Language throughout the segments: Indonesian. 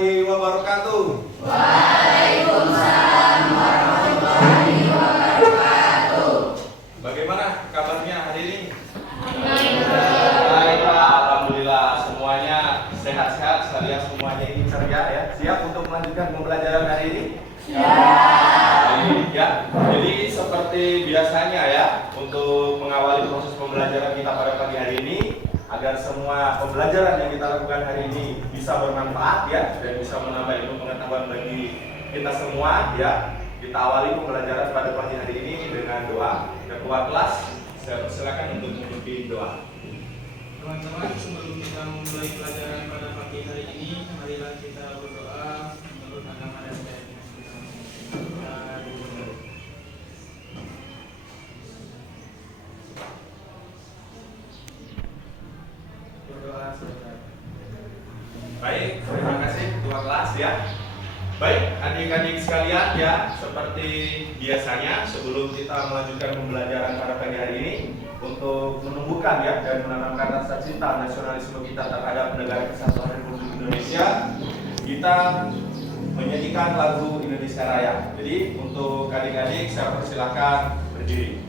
warahmatullahi wabarakatuh. Waalaikumsalam warahmatullahi wabarakatuh. Bagaimana kabarnya hari ini? Baik. Alhamdulillah semuanya sehat-sehat, sekalian semuanya ini ceria ya. Siap untuk melanjutkan pembelajaran hari ini? Ya. Jadi seperti biasanya ya, untuk mengawali proses pembelajaran kita pada pagi hari ini, agar semua pembelajaran yang kita lakukan hari ini bisa bermanfaat ya, dan bisa menambah ilmu pengetahuan bagi kita semua ya. Kita awali pembelajaran pada pagi hari ini dengan doa. Ketua kelas, saya persilakan untuk memimpin doa. Teman-teman, sebelum kita memulai pelajaran pada pagi hari ini, marilah kita berdoa menurut agama dan keyakinan kita. Berdoa saudara. Baik, terima kasih ketua kelas ya. Baik, adik-adik sekalian ya, seperti biasanya sebelum kita melanjutkan pembelajaran pada pagi hari ini, untuk menumbuhkan ya dan menanamkan rasa cinta nasionalisme kita terhadap negara kesatuan Republik Indonesia, kita menyanyikan lagu Indonesia Raya. Jadi untuk adik-adik saya persilahkan berdiri.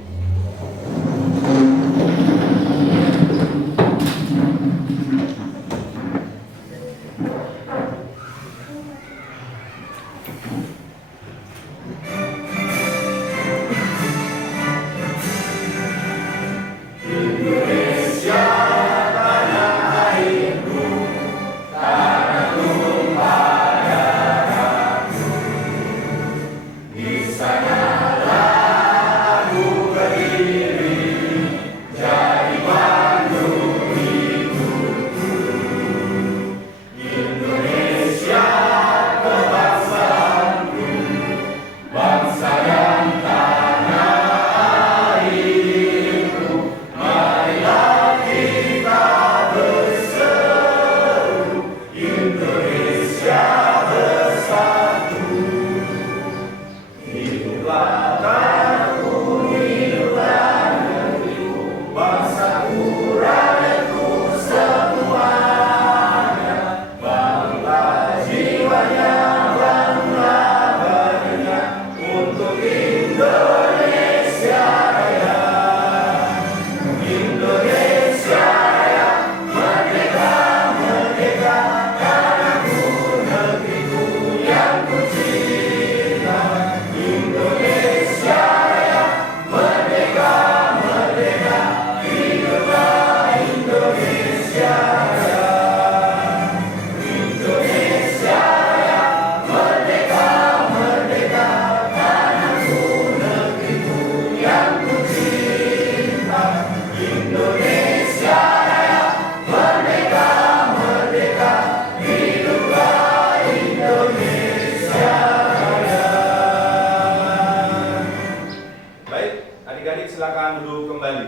Silakan duduk kembali.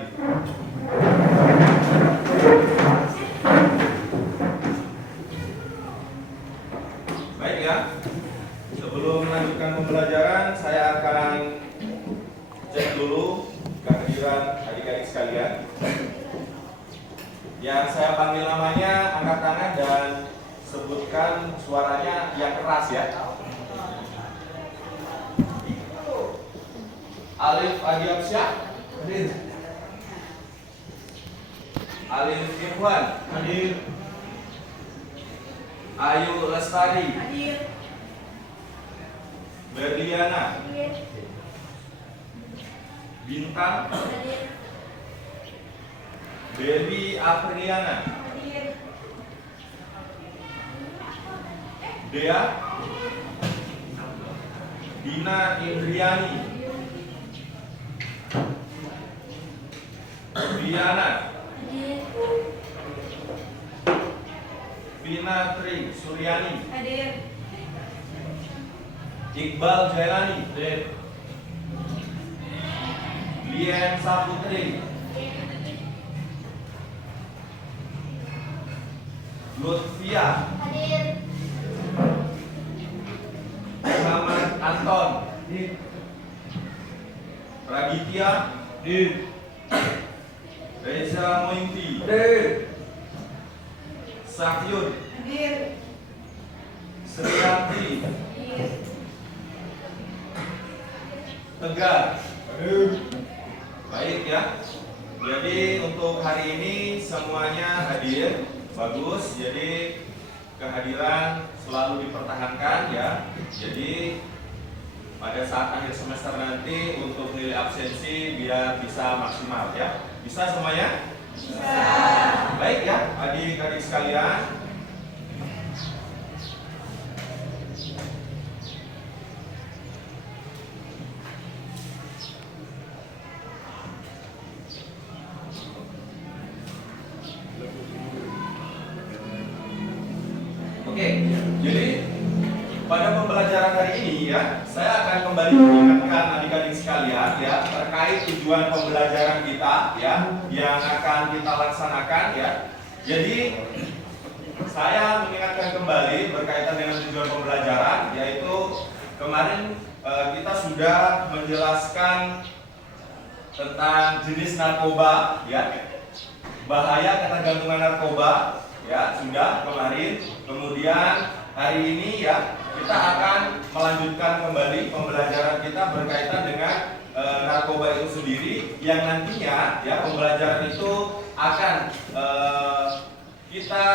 Baik ya. Sebelum melanjutkan pembelajaran, saya akan cek dulu kehadiran adik-adik sekalian. Yang saya panggil namanya, angkat tangan dan sebutkan suaranya yang keras ya. Alif Adiapsyah hadir. Alif Irwan hadir. Ayu Lestari Hadir. Berliana Hadir. Bintang Hadir. Dewi Afriana Hadir. Dea Dina Indriani Diana Hadir. Vina Tri Suryani Hadir. Iqbal Jailani hadir. Lien Saputri Lutfia Hadir. Muhammad Anton Raditya Reza Mointi Sakyun Hadir. Srianti, Hadir. Tegar. Baik ya. Jadi untuk hari ini semuanya hadir. Bagus. Jadi kehadiran selalu dipertahankan ya. Jadi pada saat akhir semester nanti untuk nilai absensi biar bisa maksimal ya. Bisa semuanya? Bisa. Baik ya, adik-adik sekalian. Oke, jadi pada pembelajaran hari ini ya, saya akan kembali mengingatkan adik-adik sekalian ya terkait tujuan pembelajaran kita ya yang akan kita laksanakan ya. Jadi saya mengingatkan kembali berkaitan dengan tujuan pembelajaran, yaitu kemarin kita sudah menjelaskan tentang jenis narkoba ya, bahaya ketergantungan narkoba ya, sudah kemarin. Kemudian hari ini ya kita akan melanjutkan kembali pembelajaran kita berkaitan dengan narkoba itu sendiri, yang nantinya ya pembelajaran itu akan kita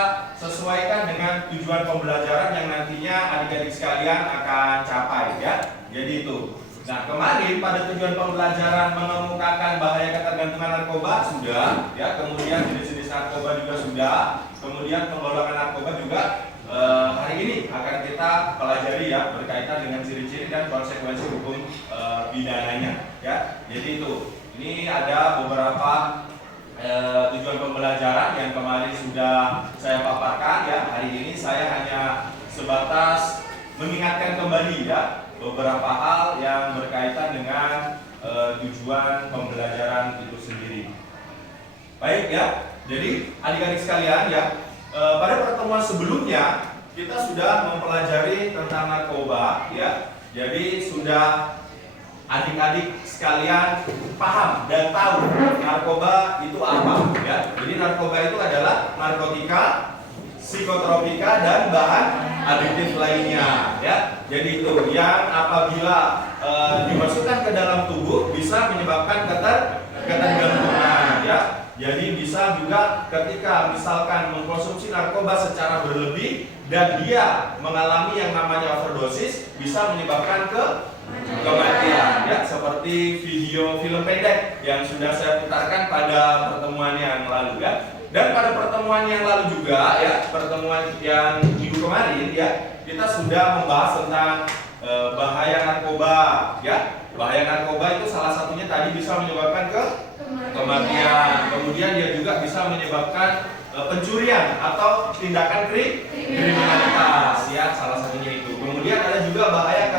sesuaikan dengan tujuan pembelajaran yang nantinya adik-adik sekalian akan capai ya. Jadi itu. Nah, kemarin pada tujuan pembelajaran mengemukakan bahaya ketergantungan narkoba sudah ya, kemudian jenis-jenis narkoba juga sudah, kemudian penggolongan narkoba juga hari ini akan kita pelajari ya berkaitan dengan ciri-ciri dan konsekuensi hukum pidananya ya. Jadi itu. Ini ada beberapa tujuan pembelajaran yang kemarin sudah saya paparkan ya. Hari ini saya hanya sebatas mengingatkan kembali ya beberapa hal yang berkaitan dengan tujuan pembelajaran itu sendiri. Baik ya. Jadi adik-adik sekalian ya, pada pertemuan sebelumnya kita sudah mempelajari tentang narkoba ya. Jadi sudah adik-adik sekalian paham dan tahu narkoba itu apa ya. Jadi narkoba itu adalah narkotika, psikotropika dan bahan adiktif lainnya ya. Jadi itu yang apabila dimasukkan ke dalam tubuh bisa menyebabkan ketergantungan ya. Jadi bisa juga ketika misalkan mengkonsumsi narkoba secara berlebih dan dia mengalami yang namanya overdosis, bisa menyebabkan kematian ya, seperti video film pendek yang sudah saya putarkan pada pertemuan yang lalu ya. Dan pada pertemuan yang lalu juga ya, pertemuan yang minggu kemarin ya, kita sudah membahas tentang bahaya narkoba ya. Bahaya narkoba itu salah satunya tadi bisa menyebabkan kematian. Kemudian dia juga bisa menyebabkan pencurian atau tindakan kriminalitas ya, salah satunya itu. Kemudian ada juga bahaya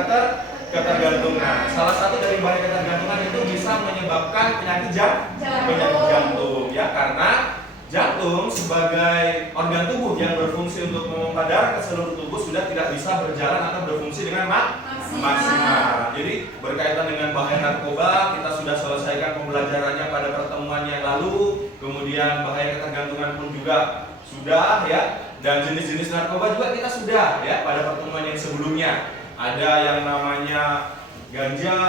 ketergantungan. Salah satu dari bahaya ketergantungan itu bisa menyebabkan penyakit jantung ya, karena jantung sebagai organ tubuh yang berfungsi untuk memompa darah ke seluruh tubuh sudah tidak bisa berjalan atau berfungsi dengan maksimal. Jadi berkaitan dengan bahaya narkoba kita sudah selesaikan pembelajarannya pada pertemuan yang lalu. Kemudian bahaya ketergantungan pun juga sudah ya. Dan jenis-jenis narkoba juga kita sudah ya pada pertemuan yang sebelumnya. Ada yang namanya ganja,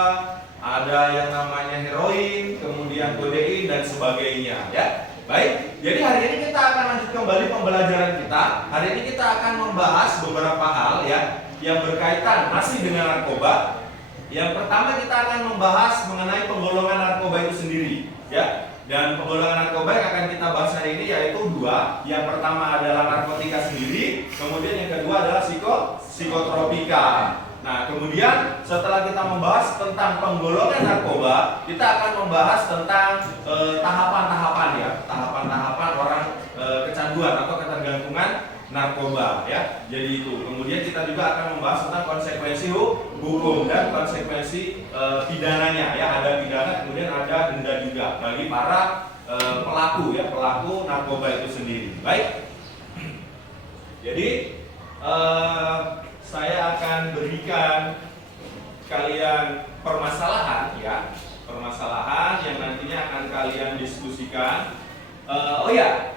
ada yang namanya heroin, kemudian kodein dan sebagainya ya. Baik, jadi hari ini kita akan lanjut kembali pembelajaran kita. Hari ini kita akan membahas beberapa hal ya yang berkaitan masih dengan narkoba. Yang pertama kita akan membahas mengenai penggolongan narkoba itu sendiri ya. Dan penggolongan narkoba yang akan kita bahas hari ini yaitu dua. Yang pertama adalah narkotika sendiri, kemudian yang kedua adalah psikotropika. Nah, kemudian setelah kita membahas tentang penggolongan narkoba, kita akan membahas tentang tahapan-tahapan ya, tahapan-tahapan orang kecanduan atau ketergantungan narkoba ya. Jadi itu. Kemudian kita juga akan membahas tentang konsekuensi hukum dan konsekuensi pidananya ya. Ada pidana, kemudian ada denda juga bagi para pelaku ya, pelaku narkoba itu sendiri. Baik. Jadi saya akan berikan kalian permasalahan ya, permasalahan yang nantinya akan kalian diskusikan. Oh ya,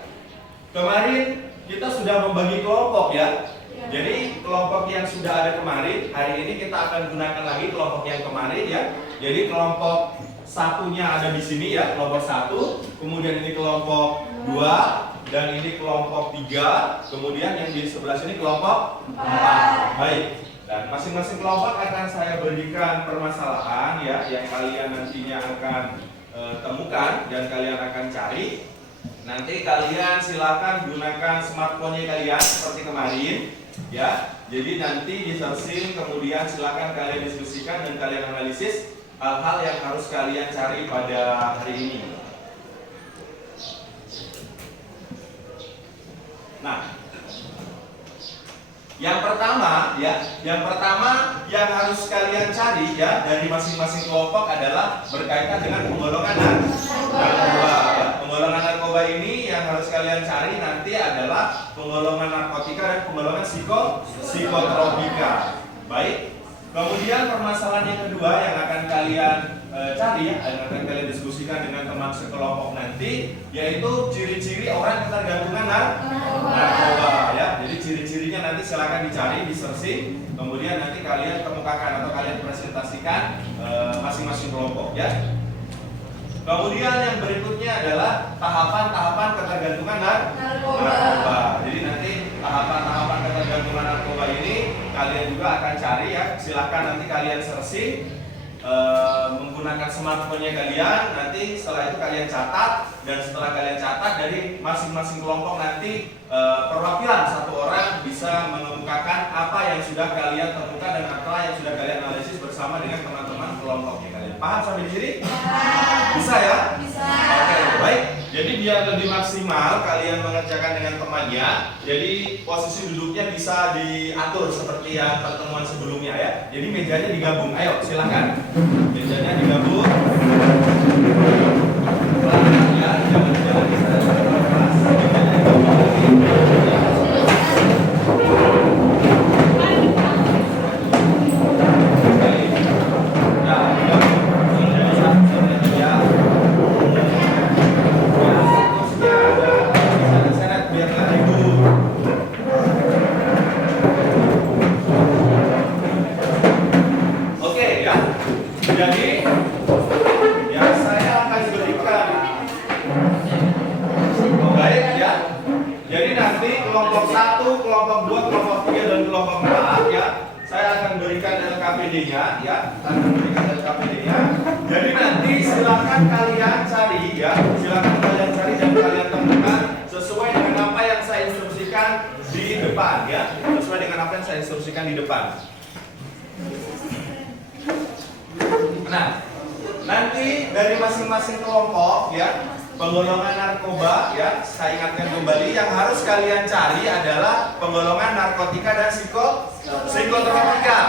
kemarin kita sudah membagi kelompok ya. Jadi kelompok yang sudah ada kemarin, hari ini kita akan gunakan lagi kelompok yang kemarin ya. Jadi kelompok satunya ada di sini ya, kelompok 1, kemudian ini kelompok 2, dan ini kelompok 3, kemudian yang di sebelah sini kelompok 4. Baik. Dan masing-masing kelompok akan saya berikan permasalahan ya yang kalian nantinya akan temukan dan kalian akan cari. Nanti kalian silakan gunakan smartphone-nya kalian seperti kemarin ya. Jadi nanti di searching, kemudian silakan kalian diskusikan dan kalian analisis hal-hal yang harus kalian cari pada hari ini. Nah, yang pertama yang harus kalian cari ya dari masing-masing kelompok adalah berkaitan dengan penggolongan narkoba. Penggolongan narkoba ini yang harus kalian cari nanti adalah penggolongan narkotika dan penggolongan psikotropika. Baik. Kemudian permasalahan yang kedua yang akan kalian cari ya, yang akan kalian diskusikan dengan teman sekelompok nanti, yaitu ciri-ciri orang ketergantungan narkoba ya. Jadi ciri-cirinya nanti silakan dicari di searching, kemudian nanti kalian kemukakan atau kalian presentasikan masing-masing kelompok ya. Kemudian yang berikutnya adalah tahapan-tahapan ketergantungan narkoba. Jadi nanti tahapan-tahapan ketergantungan narkoba ini kalian juga akan cari ya. Silahkan nanti kalian searching menggunakan smartphone-nya kalian. Nanti setelah itu kalian catat, dan setelah kalian catat dari masing-masing kelompok nanti perwakilan satu orang bisa mengemukakan apa yang sudah kalian temukan dan apa yang sudah kalian analisis bersama dengan teman-teman kelompoknya kalian. Paham sampai di sini? Bisa ya? Bisa. Oke, baik. Jadi biar lebih maksimal kalian mengerjakan dengan temannya. Jadi posisi duduknya bisa diatur seperti yang pertemuan sebelumnya ya. Jadi mejanya digabung. Ayo, silakan. Mejanya digabung. Pelan-pelan ya, jangan keras. Mejanya digabung lagi. Ya, akan memberikan LKPD-nya. Jadi nanti silakan kalian cari ya, silakan kalian cari dan kalian temukan sesuai dengan apa yang saya instruksikan di depan ya, sesuai dengan apa yang saya instruksikan di depan. Nah, nanti dari masing-masing kelompok ya, penggolongan narkoba ya, saya ingatkan kembali yang harus kalian cari adalah penggolongan narkotika dan psikotropika.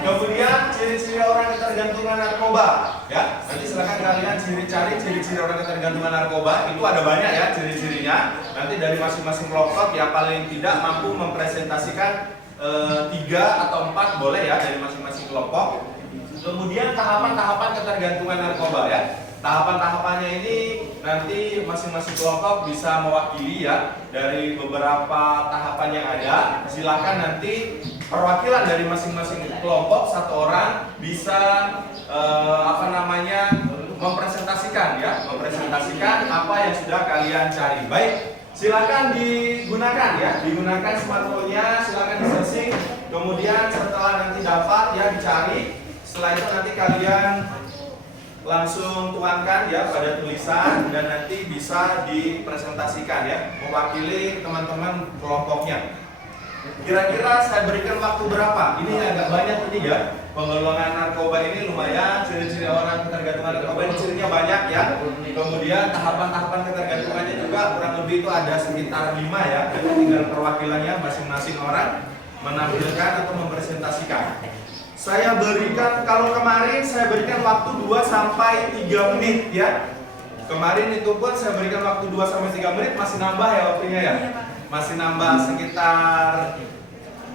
Kemudian ciri-ciri orang ketergantungan narkoba ya. Nanti silakan kalian cari ciri-ciri orang ketergantungan narkoba. Itu ada banyak ya ciri-cirinya. Nanti dari masing-masing kelompok ya paling tidak mampu mempresentasikan 3 atau 4 boleh ya dari masing-masing kelompok. Kemudian tahapan-tahapan ketergantungan narkoba ya. Tahapan-tahapannya ini nanti masing-masing kelompok bisa mewakili ya dari beberapa tahapan yang ada. Silakan nanti perwakilan dari masing-masing kelompok satu orang bisa mempresentasikan apa yang sudah kalian cari. Baik, silakan digunakan ya, digunakan smartphone-nya, silakan di-searching. Kemudian setelah nanti dapat ya dicari. Setelah itu nanti kalian langsung tuangkan ya pada tulisan dan nanti bisa dipresentasikan ya, mewakili teman-teman kelompoknya. Kira-kira saya berikan waktu berapa? Ini agak banyak ini ya. Penggolongan narkoba ini lumayan, ciri-ciri orang ketergantungan narkoba ini cirinya banyak ya. Kemudian tahapan-tahapan ketergantungannya juga kurang lebih itu ada sekitar 5 ya. Jadi tinggal perwakilannya masing-masing orang menampilkan atau mempresentasikan. Saya berikan, kalau kemarin saya berikan waktu 2 sampai 3 menit ya. Kemarin itu pun saya berikan waktu 2 sampai 3 menit, masih nambah ya waktunya ya. Masih nambah sekitar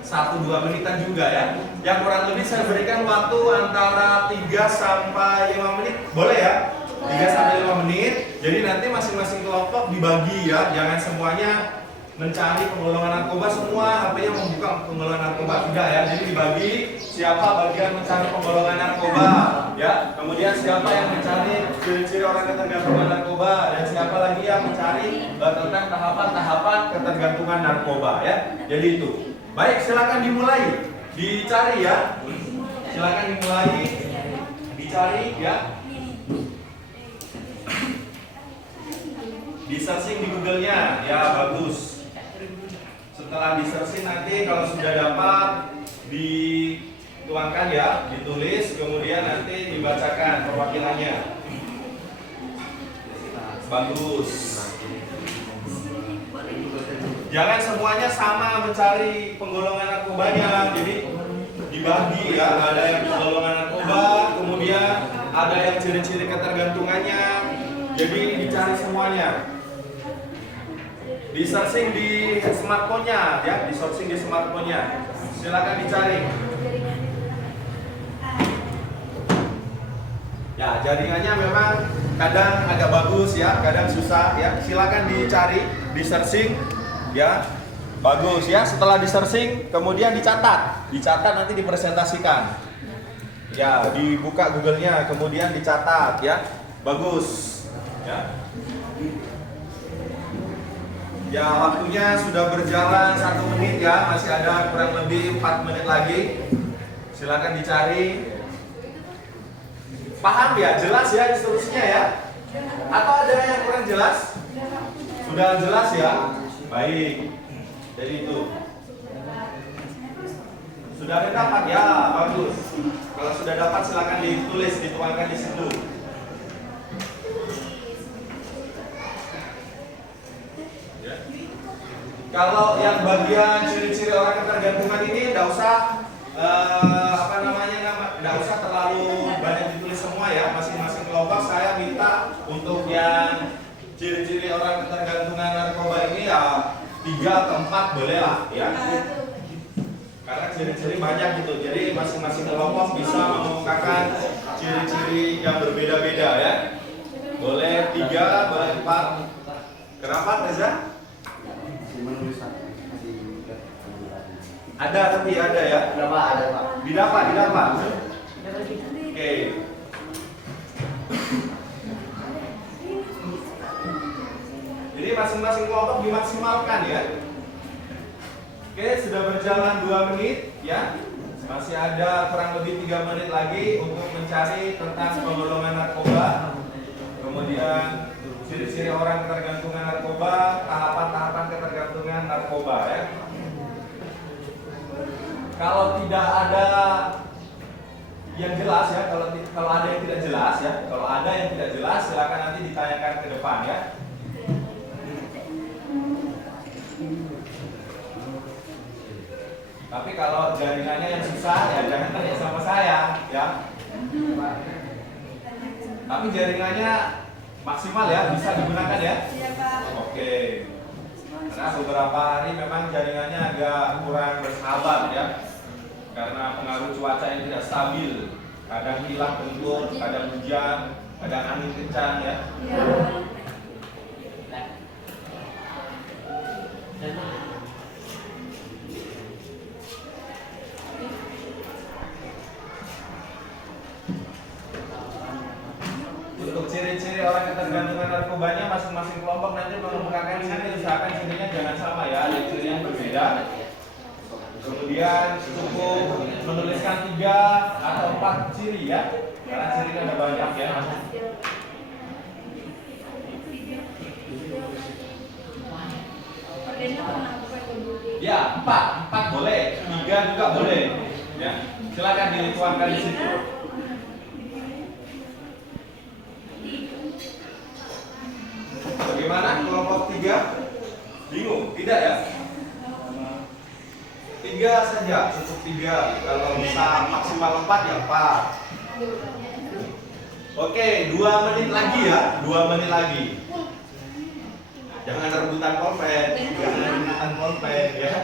1-2 menitan juga ya. Yang kurang lebih saya berikan waktu antara 3 sampai 5 menit. Boleh ya? 3 sampai 5 menit. Jadi nanti masing-masing kelompok dibagi ya. Jangan semuanya mencari penggolongan narkoba, semua HP-nya membuka penggolongan narkoba, tidak ya. Jadi dibagi siapa bagian mencari penggolongan narkoba, ya. Kemudian siapa yang mencari ciri-ciri orang ketergantungan narkoba, dan siapa lagi yang mencari tentang tahapan-tahapan ketergantungan narkoba, ya. Jadi itu. Baik, silakan dimulai, dicari ya. Silakan dimulai, dicari ya. Di searching di Google-nya, ya bagus. Setelah di searching nanti kalau sudah dapat dituangkan ya, ditulis, kemudian nanti dibacakan perwakilannya. Bagus. Jangan semuanya sama mencari penggolongan narkobanya, jadi dibagi ya. Ada yang penggolongan narkoba, kemudian ada yang ciri-ciri ketergantungannya. Jadi dicari semuanya. Di searching di smartphone-nya ya, di searching di smartphone-nya. Silakan dicari. Ya, jaringannya memang kadang agak bagus ya, kadang susah ya. Silakan dicari, di searching ya. Bagus ya. Setelah di searching kemudian dicatat. Dicatat nanti dipresentasikan. Ya, dibuka Google-nya kemudian dicatat ya. Bagus. Ya. Ya, waktunya sudah berjalan 1 menit ya, masih ada kurang lebih 4 menit lagi. Silakan dicari. Paham ya? Jelas ya instruksinya ya? Atau ada yang kurang jelas? Sudah jelas ya? Baik. Jadi itu. Sudah ada dapat ya? Bagus. Kalau sudah dapat silakan ditulis, dituangkan di situ. Kalau yang bagian ciri-ciri orang ketergantungan ini tidak usah tidak usah terlalu banyak ditulis semua ya. Masing-masing kelompok saya minta untuk yang ciri-ciri orang ketergantungan narkoba ini ya 3 atau 4 boleh lah ya. Karena ciri-ciri banyak gitu. Jadi masing-masing kelompok bisa mengemukakan ciri-ciri yang berbeda-beda ya. Boleh 3, boleh 4. Kenapa Reza? Ada tapi ada ya. Ada Pak. Didapat. Oke. Jadi masing-masing kelompok dimaksimalkan ya. Oke, sudah berjalan 2 menit ya. Masih ada kurang lebih 3 menit lagi untuk mencari tentang penggolongan narkoba. Kemudian ciri-ciri orang ketergantungan narkoba, tahapan-tahapan ketergantungan narkoba ya. Kalau tidak ada yang jelas ya, kalau ada yang tidak jelas ya, kalau ada yang tidak jelas silakan nanti ditanyakan ke depan ya. Tapi kalau jaringannya yang susah ya jangan tanya sama saya ya. Tapi jaringannya maksimal ya, bisa digunakan ya. Oke. Karena beberapa hari memang jaringannya agak kurang bersahabat ya. Karena pengaruh cuaca yang tidak stabil. Kadang hilang bentur, kadang hujan, kadang angin kencang ya. Untuk ciri-ciri orang ketergantungan narkobanya masing-masing kelompok nanti mengemukakan ciri, usahakan cirinya jangan sama ya, ada ciri yang berbeda. Kemudian cukup menuliskan 3 atau 4 ciri ya, karena cirinya ada banyak ya. Ya, 4 boleh, 3 juga boleh. Ya, silakan dituangkan di situ. Bagaimana kelompok 3? Bingung? Tidak ya? 3 saja, cukup 3. Kalau bisa maksimal 4 ya 4. Oke, 2 menit lagi ya, 2 menit lagi. Jangan rebutan pulpen, jangan rebutan pulpen ya.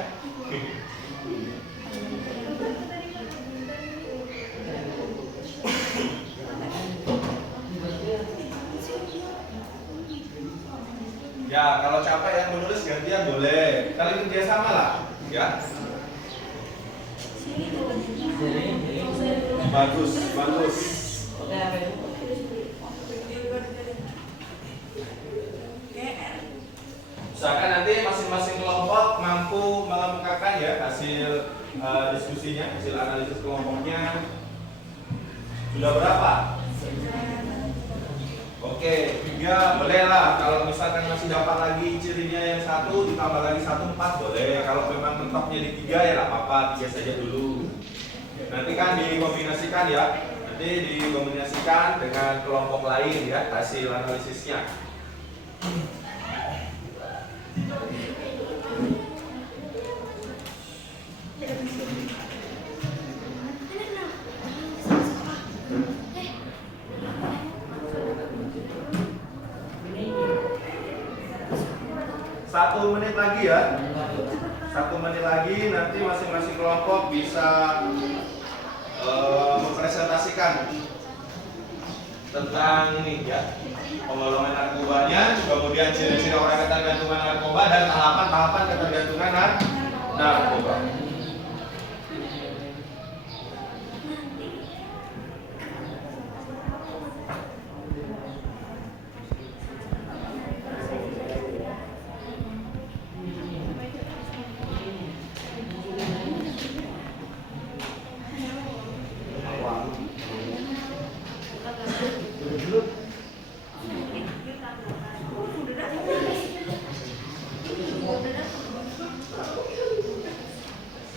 Ya, kalau capek yang menulis gantian boleh. Saling kerja sama lah, ya. Bagus, bagus. Usahakan nanti masing-masing kelompok mampu mengemukakan ya hasil diskusinya, hasil analisis kelompoknya. Sudah berapa? Oke, 3 boleh lah. Kalau misalkan masih dapat lagi cirinya yang 1 ditambah lagi 1 4 boleh. Kalau memang mentoknya di 3 ya nggak apa-apa, 3 saja dulu. Nanti kan dikombinasikan ya. Nanti dikombinasikan dengan kelompok lain ya hasil analisisnya. Satu menit lagi ya. 1 menit lagi nanti masing-masing kelompok bisa mempresentasikan tentang ini ya, penggolongan narkobanya, kemudian ciri-ciri orang ketergantungan narkoba dan tahapan-tahapan ketergantungan narkoba.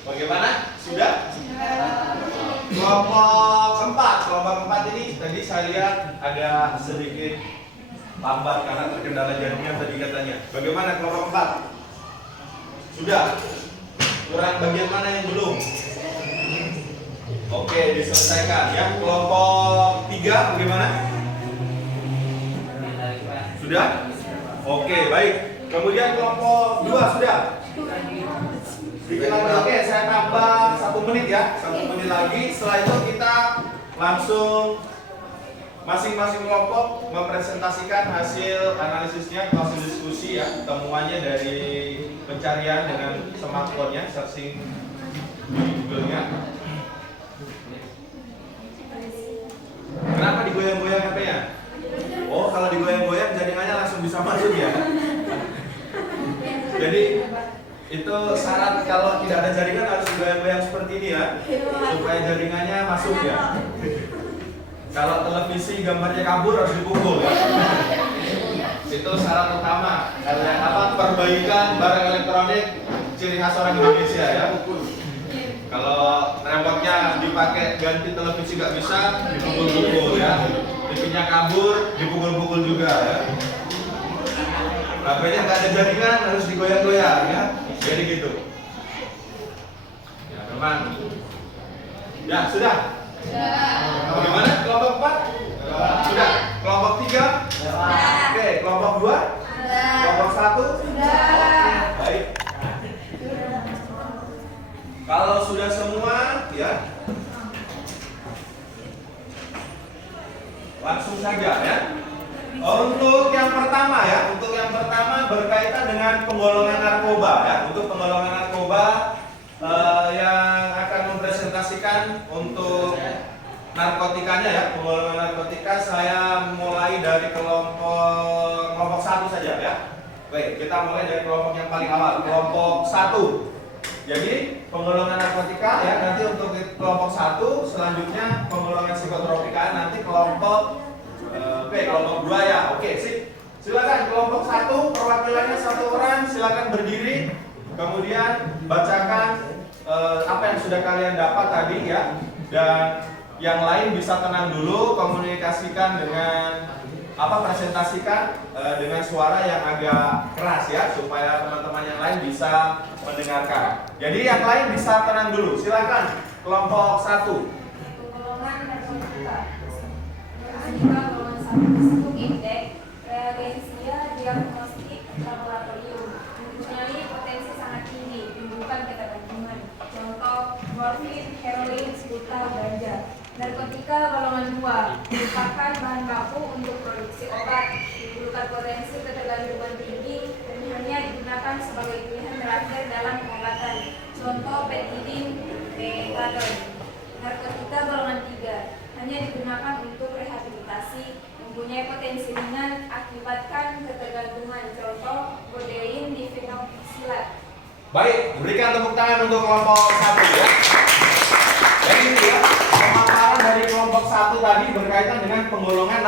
Bagaimana? Sudah? Kelompok keempat ini tadi saya lihat ada sedikit lambat karena terkendala jaringan tadi katanya. Bagaimana kelompok keempat? Sudah? Kurang bagian mana yang belum? Oke, diselesaikan ya. Kelompok 3 bagaimana? Sudah? Oke, baik. Kemudian kelompok 2 sudah? Oke, saya tambah 1 menit ya, 1 menit lagi. Setelah itu kita langsung masing-masing kelompok mempresentasikan hasil analisisnya, hasil diskusi ya, temuannya dari pencarian dengan smartphone-nya, searching di Google-nya. Kenapa digoyang-goyang HP-nya? Oh, kalau digoyang-goyang jaringannya langsung bisa masuk ya. Jadi itu syarat kalau tidak ada jaringan harus digoyang-goyang seperti ini ya, supaya jaringannya masuk ya. Kalau televisi gambarnya kabur harus dipukul ya. Itu syarat utama. Perbaikan barang elektronik ciri khas orang Indonesia ya. Kalau remote-nya dipakai ganti televisi nggak bisa, dipukul-pukul ya. TV-nya kabur, dipukul-pukul juga ya. HP-nya nggak ada jaringan harus digoyang-goyang ya. Jadi gitu. Ya, teman. Ya, sudah. Bagaimana? Kelompok 4? Sudah. Kelompok 3? Oke, kelompok 2? Kelompok 1? Baik. Kalau sudah semua, ya. Langsung saja ya. Untuk yang pertama ya, berkaitan dengan penggolongan narkoba ya. Untuk penggolongan narkoba yang akan mempresentasikan untuk narkotikanya ya, penggolongan narkotika saya mulai dari kelompok 1 saja ya. Baik, kita mulai dari kelompok yang paling awal, kelompok 1. Jadi penggolongan narkotika ya, nanti untuk kelompok 1, selanjutnya penggolongan psikotropika, nanti kelompok kelompok 2 ya. Oke, sip. Silakan kelompok 1 perwakilannya 1 orang, silakan berdiri. Kemudian bacakan apa yang sudah kalian dapat tadi ya. Dan yang lain bisa tenang dulu, komunikasikan dengan presentasikan dengan suara yang agak keras ya, supaya teman-teman yang lain bisa mendengarkan. Jadi yang lain bisa tenang dulu. Silakan kelompok 1. Penggolongan narkotika. Golongan 1 indeks reagensia diagnostik laboratorium mempunyai potensi sangat tinggi menimbulkan ketergantungan. Contoh morfin, heroin, buta, ganja. Narkotika golongan 2 merupakan bahan baku untuk produksi obat, menimbulkan potensi ketergantungan tinggi metadon. Narkotika golongan 3 hanya digunakan untuk rehabilitasi, mempunyai potensi ringan, akibatkan ketergantungan. Contoh, kodein, difenoksilat. Baik, berikan tepuk tangan untuk kelompok 1 ya. Jadi ya, pemaparan dari kelompok 1 tadi berkaitan dengan penggolongan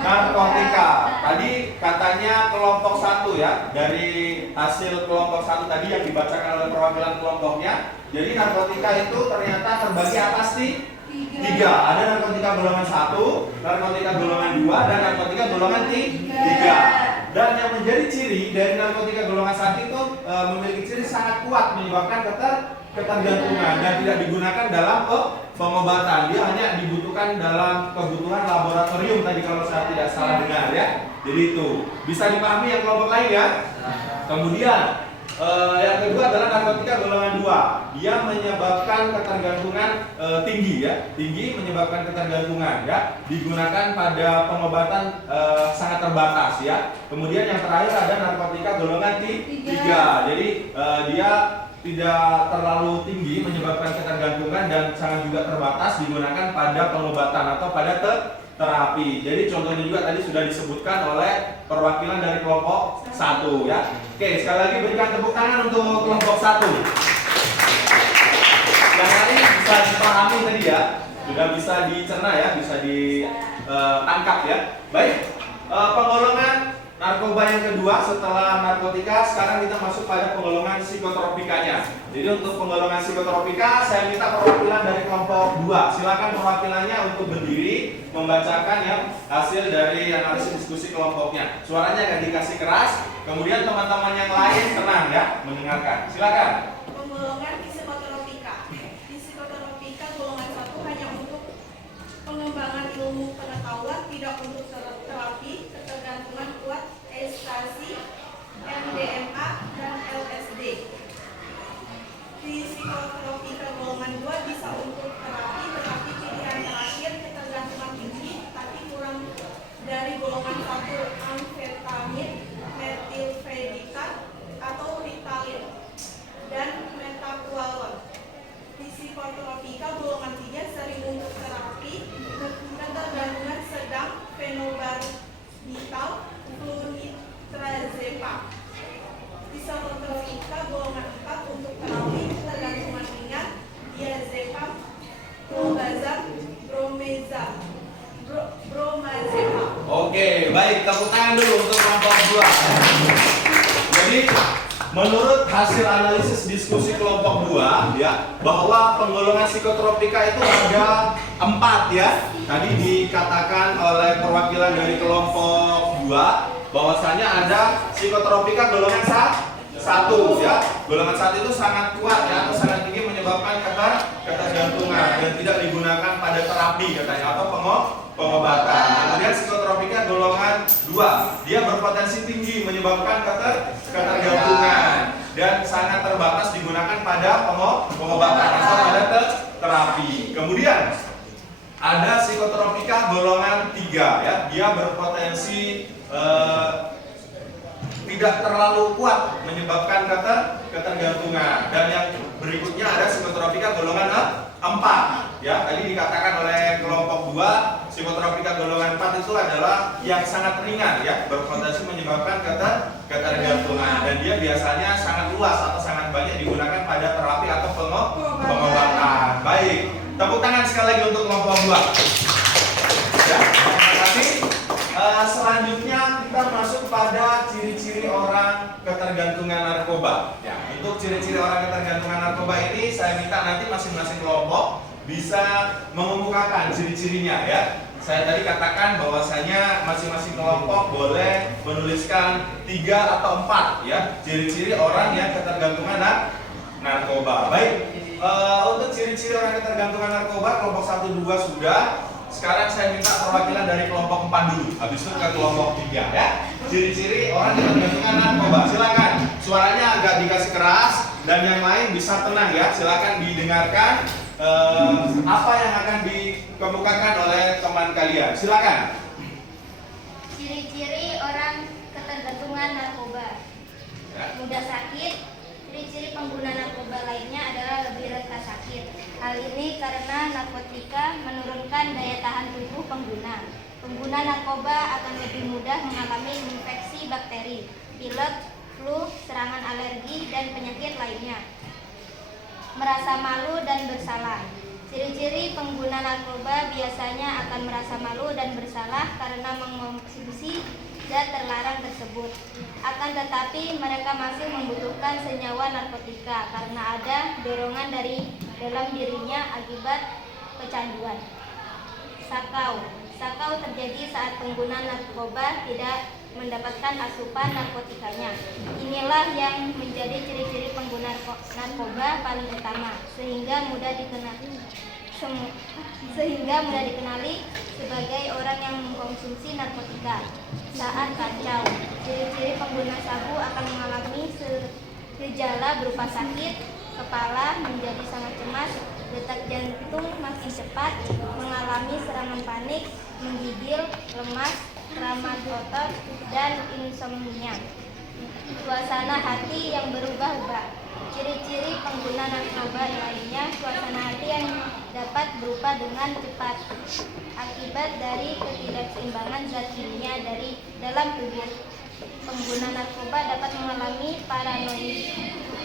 narkotika. Tadi katanya kelompok 1 ya, dari hasil kelompok 1 tadi yang dibacakan oleh perwakilan kelompoknya. Jadi narkotika itu ternyata terbagi atas 3. Ada narkotika golongan 1, narkotika golongan 2, dan narkotika golongan 3. Dan yang menjadi ciri dari narkotika golongan 1 itu memiliki ciri sangat kuat menyebabkan ketergantungan dan tidak digunakan dalam pengobatan. Dia hanya dibutuhkan dalam kebutuhan laboratorium tadi kalau saya tidak salah dengar ya. Jadi itu bisa dipahami yang kelompok lain ya. Kemudian yang kedua adalah narkotika golongan 2. Dia menyebabkan ketergantungan tinggi ya. Tinggi menyebabkan ketergantungan ya. Digunakan pada pengobatan sangat terbatas ya. Kemudian yang terakhir ada narkotika golongan 3. Jadi dia tidak terlalu tinggi menyebabkan ketergantungan dan sangat juga terbatas digunakan pada pengobatan atau pada terapi. Jadi contohnya juga tadi sudah disebutkan oleh perwakilan dari kelompok 1 ya. Oke, sekali lagi berikan tepuk tangan untuk kelompok 1. Yang lain bisa dipahami tadi ya, sudah bisa dicerna ya, bisa ditangkap ya. Baik, penggolongan narkoba yang kedua setelah narkotika, sekarang kita masuk pada penggolongan psikotropikanya. Jadi untuk penggolongan psikotropika, saya minta perwakilan dari kelompok 2. Silakan perwakilannya untuk berdiri membacakan ya hasil dari analisis diskusi kelompoknya. Suaranya agak dikasih keras, kemudian teman-teman yang lain tenang ya mendengarkan. Silakan. Penggolongan psikotropika. Psikotropika golongan 1 hanya untuk pengembangan ilmu pengetahuan, tidak untuk terapi, ketergantungan kuat, ekstasi, MDMA, dan LSD. Psikotropika golongan 2 bisa untuk terapi, tetapi pilihan terakhir ketergantungan tinggi, tapi kurang dari golongan 1 amfetamin, metilfenidat, atau Ritalin, dan metaqualon. Psikotropika golongan 3 sering untuk terapi, ketergantungan sedang, fenobarbital, flunitrazepam. Psikotropika golongan 4 untuk terapi, ketergantungan ringan, diazepam, clobazam, bromazepam. Oke, baik, tepuk tangan dulu untuk kelompok 2. Jadi menurut hasil analisis diskusi kelompok 2 ya, bahwa penggolongan psikotropika itu ada 4 ya. Tadi dikatakan oleh perwakilan dari kelompok 2 bahwasanya ada psikotropika golongan 1 ya. Golongan 1 itu sangat kuat ya, atau sangat tinggi menyebabkan ketergantungan dan tidak digunakan pada terapi katanya atau pengobatan. Kemudian psikotropika golongan 2, dia berpotensi tinggi menyebabkan ketergantungan dan sangat terbatas digunakan pada pengobatan atau pada terapi. Kemudian ada psikotropika golongan 3 ya, dia berpotensi tidak terlalu kuat menyebabkan ketergantungan. Dan yang berikutnya ada psikotropika golongan 4 ya. Tadi dikatakan oleh kelompok 2, psikotropika golongan 4 itu adalah yang sangat ringan ya, berpotensi menyebabkan ketergantungan dan dia biasanya sangat luas atau sangat banyak digunakan pada terapi atau pengobatan. Baik, tepuk tangan sekali lagi untuk kelompok 2 ya, terima kasih. Selanjutnya kita masuk pada ciri-ciri orang ketergantungan narkoba. Ya, untuk ciri-ciri orang ketergantungan narkoba ini saya minta nanti masing-masing kelompok bisa mengemukakan ciri-cirinya ya. Saya tadi katakan bahwasanya masing-masing kelompok boleh menuliskan 3 atau 4 ya ciri-ciri orang yang ketergantungan narkoba. Baik, untuk ciri-ciri orang ketergantungan narkoba kelompok 1, 2 sudah. Sekarang saya minta perwakilan dari kelompok 4 dulu, habis itu ke kelompok 3 ya. Ciri-ciri orang yang ketergantungan narkoba. Silakan, suaranya agak dikasih keras dan yang lain bisa tenang ya. Silakan didengarkan apa yang akan dikemukakan oleh teman kalian. Silakan. Ciri-ciri orang ketergantungan narkoba: mudah sakit, Ciri-ciri pengguna narkoba lainnya adalah lebih rentan sakit. Hal ini karena narkotika menurunkan daya tahan tubuh pengguna. Pengguna narkoba akan lebih mudah mengalami infeksi bakteri, pilek, flu, serangan alergi, dan penyakit lainnya. Merasa malu dan bersalah. Ciri-ciri pengguna narkoba biasanya akan merasa malu dan bersalah karena mengonsumsi zat terlarang tersebut. Akan tetapi mereka masih membutuhkan senyawa narkotika karena ada dorongan dari dalam dirinya akibat kecanduan. Sakau terjadi saat pengguna narkoba tidak mendapatkan asupan narkotikanya. Inilah yang menjadi ciri-ciri pengguna narkoba paling utama sehingga mudah dikenali sebagai orang yang mengkonsumsi narkotika. Saat kacau, ciri-ciri pengguna sabu akan mengalami gejala berupa sakit kepala, menjadi sangat cemas, detak jantung makin cepat, mengalami serangan panik, menggigil, lemas, ramah otot, dan insomnia. Suasana hati yang berubah-ubah. Ciri-ciri pengguna narkoba lainnya, suasana hati yang dapat berubah dengan cepat akibat dari ketidakseimbangan zat kimia dari dalam tubuh. Pengguna narkoba dapat mengalami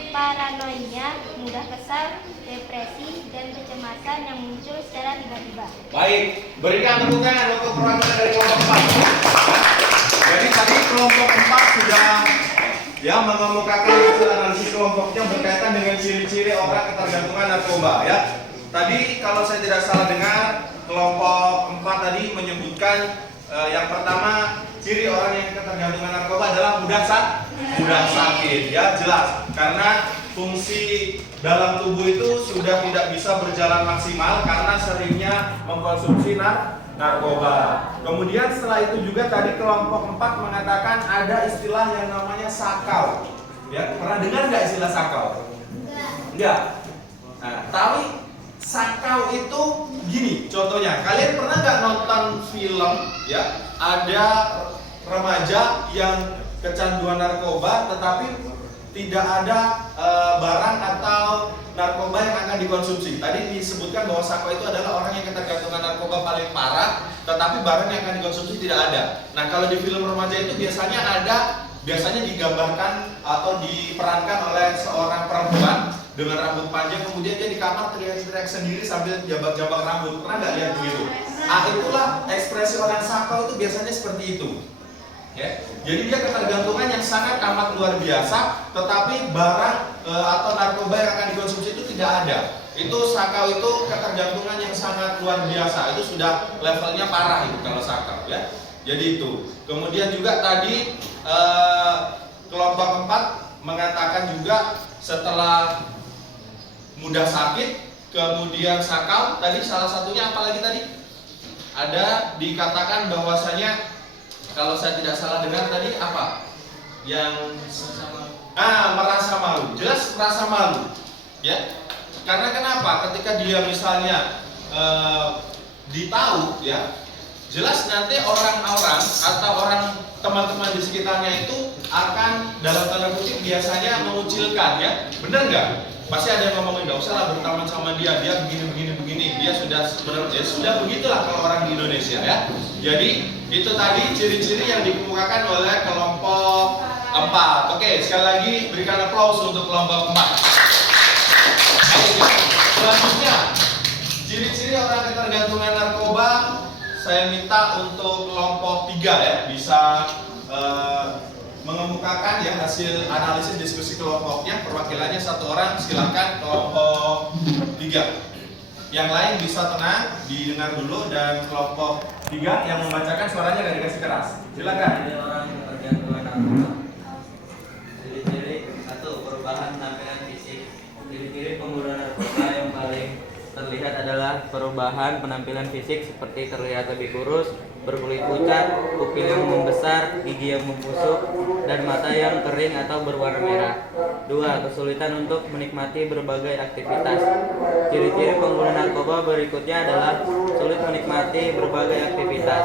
paranoia, mudah kesal, depresi, dan kecemasan yang muncul secara tiba-tiba. Baik, berikan tepuk tangan untuk perwakilan dari kelompok 4. Jadi tadi kelompok 4 sudah mengemukakan hasil analisis kelompoknya berkaitan dengan ciri-ciri orang ketergantungan narkoba ya. Tadi kalau saya tidak salah dengar, kelompok 4 tadi menyebutkan yang pertama, ciri orang yang ketergantungan narkoba adalah mudah sakit ya, jelas. Karena fungsi dalam tubuh itu sudah tidak bisa berjalan maksimal karena seringnya mengkonsumsi narkoba. Kemudian setelah itu juga tadi kelompok 4 mengatakan ada istilah yang namanya sakau. Ya, pernah dengar nggak istilah sakau? Enggak. Nah, tapi sakau itu gini contohnya. Kalian pernah nggak nonton film ya? Ada remaja yang kecanduan narkoba tetapi tidak ada barang atau narkoba yang akan dikonsumsi. Tadi disebutkan bahwa sakau itu adalah orang yang ketergantungan narkoba paling parah, tetapi barang yang akan dikonsumsi tidak ada. Nah, kalau di film remaja itu biasanya digambarkan atau diperankan oleh seorang perempuan dengan rambut panjang, kemudian dia di kamar teriak-teriak sendiri sambil jambak-jambak rambut. Pernah nggak lihat begitu? Itulah ekspresi orang sakau itu biasanya seperti itu. Ya. Jadi dia ketergantungan yang sangat amat luar biasa, tetapi barang atau narkoba yang akan dikonsumsi itu tidak ada. Itu sakau itu ketergantungan yang sangat luar biasa. Itu sudah levelnya parah itu kalau sakau ya. Jadi itu. Kemudian juga tadi kelompok 4 mengatakan juga setelah mudah sakit, kemudian sakau, tadi salah satunya apa lagi tadi? Ada dikatakan bahwasanya kalau saya tidak salah dengar tadi apa? Yang merasa malu. Jelas merasa malu. Ya. Karena kenapa? Ketika dia misalnya ditahu ya, jelas nanti orang-orang atau orang teman-teman di sekitarnya itu akan dalam tanda kutip biasanya mengucilkan ya. Benar nggak? Pasti ada yang ngomongin, nggak usah lah berteman sama dia begini, dia sudah begitulah kalau orang di Indonesia ya. Jadi itu tadi ciri-ciri yang dikemukakan oleh kelompok 4. Oke, sekali lagi berikan aplaus untuk kelompok 4. Selanjutnya, ciri-ciri orang ketergantungan narkoba, saya minta untuk kelompok 3 ya bisa mengemukakan ya hasil analisis diskusi kelompoknya. Perwakilannya 1 orang, silakan kelompok 3. Yang lain bisa tenang, didengar dulu, dan kelompok 3 yang membacakan suaranya gak dikasih keras. Silakan. Ciri orang yang ketergantungan narkoba. Ciri-ciri 1. Perubahan penampilan fisik. Ciri-ciri pengguna narkoba yang paling terlihat adalah perubahan penampilan fisik seperti terlihat lebih kurus, berkulit pucat, pupil yang membesar, gigi yang membusuk, dan mata yang kering atau berwarna merah. 2. Kesulitan untuk menikmati berbagai aktivitas. Ciri-ciri pengguna narkoba berikutnya adalah sulit menikmati berbagai aktivitas.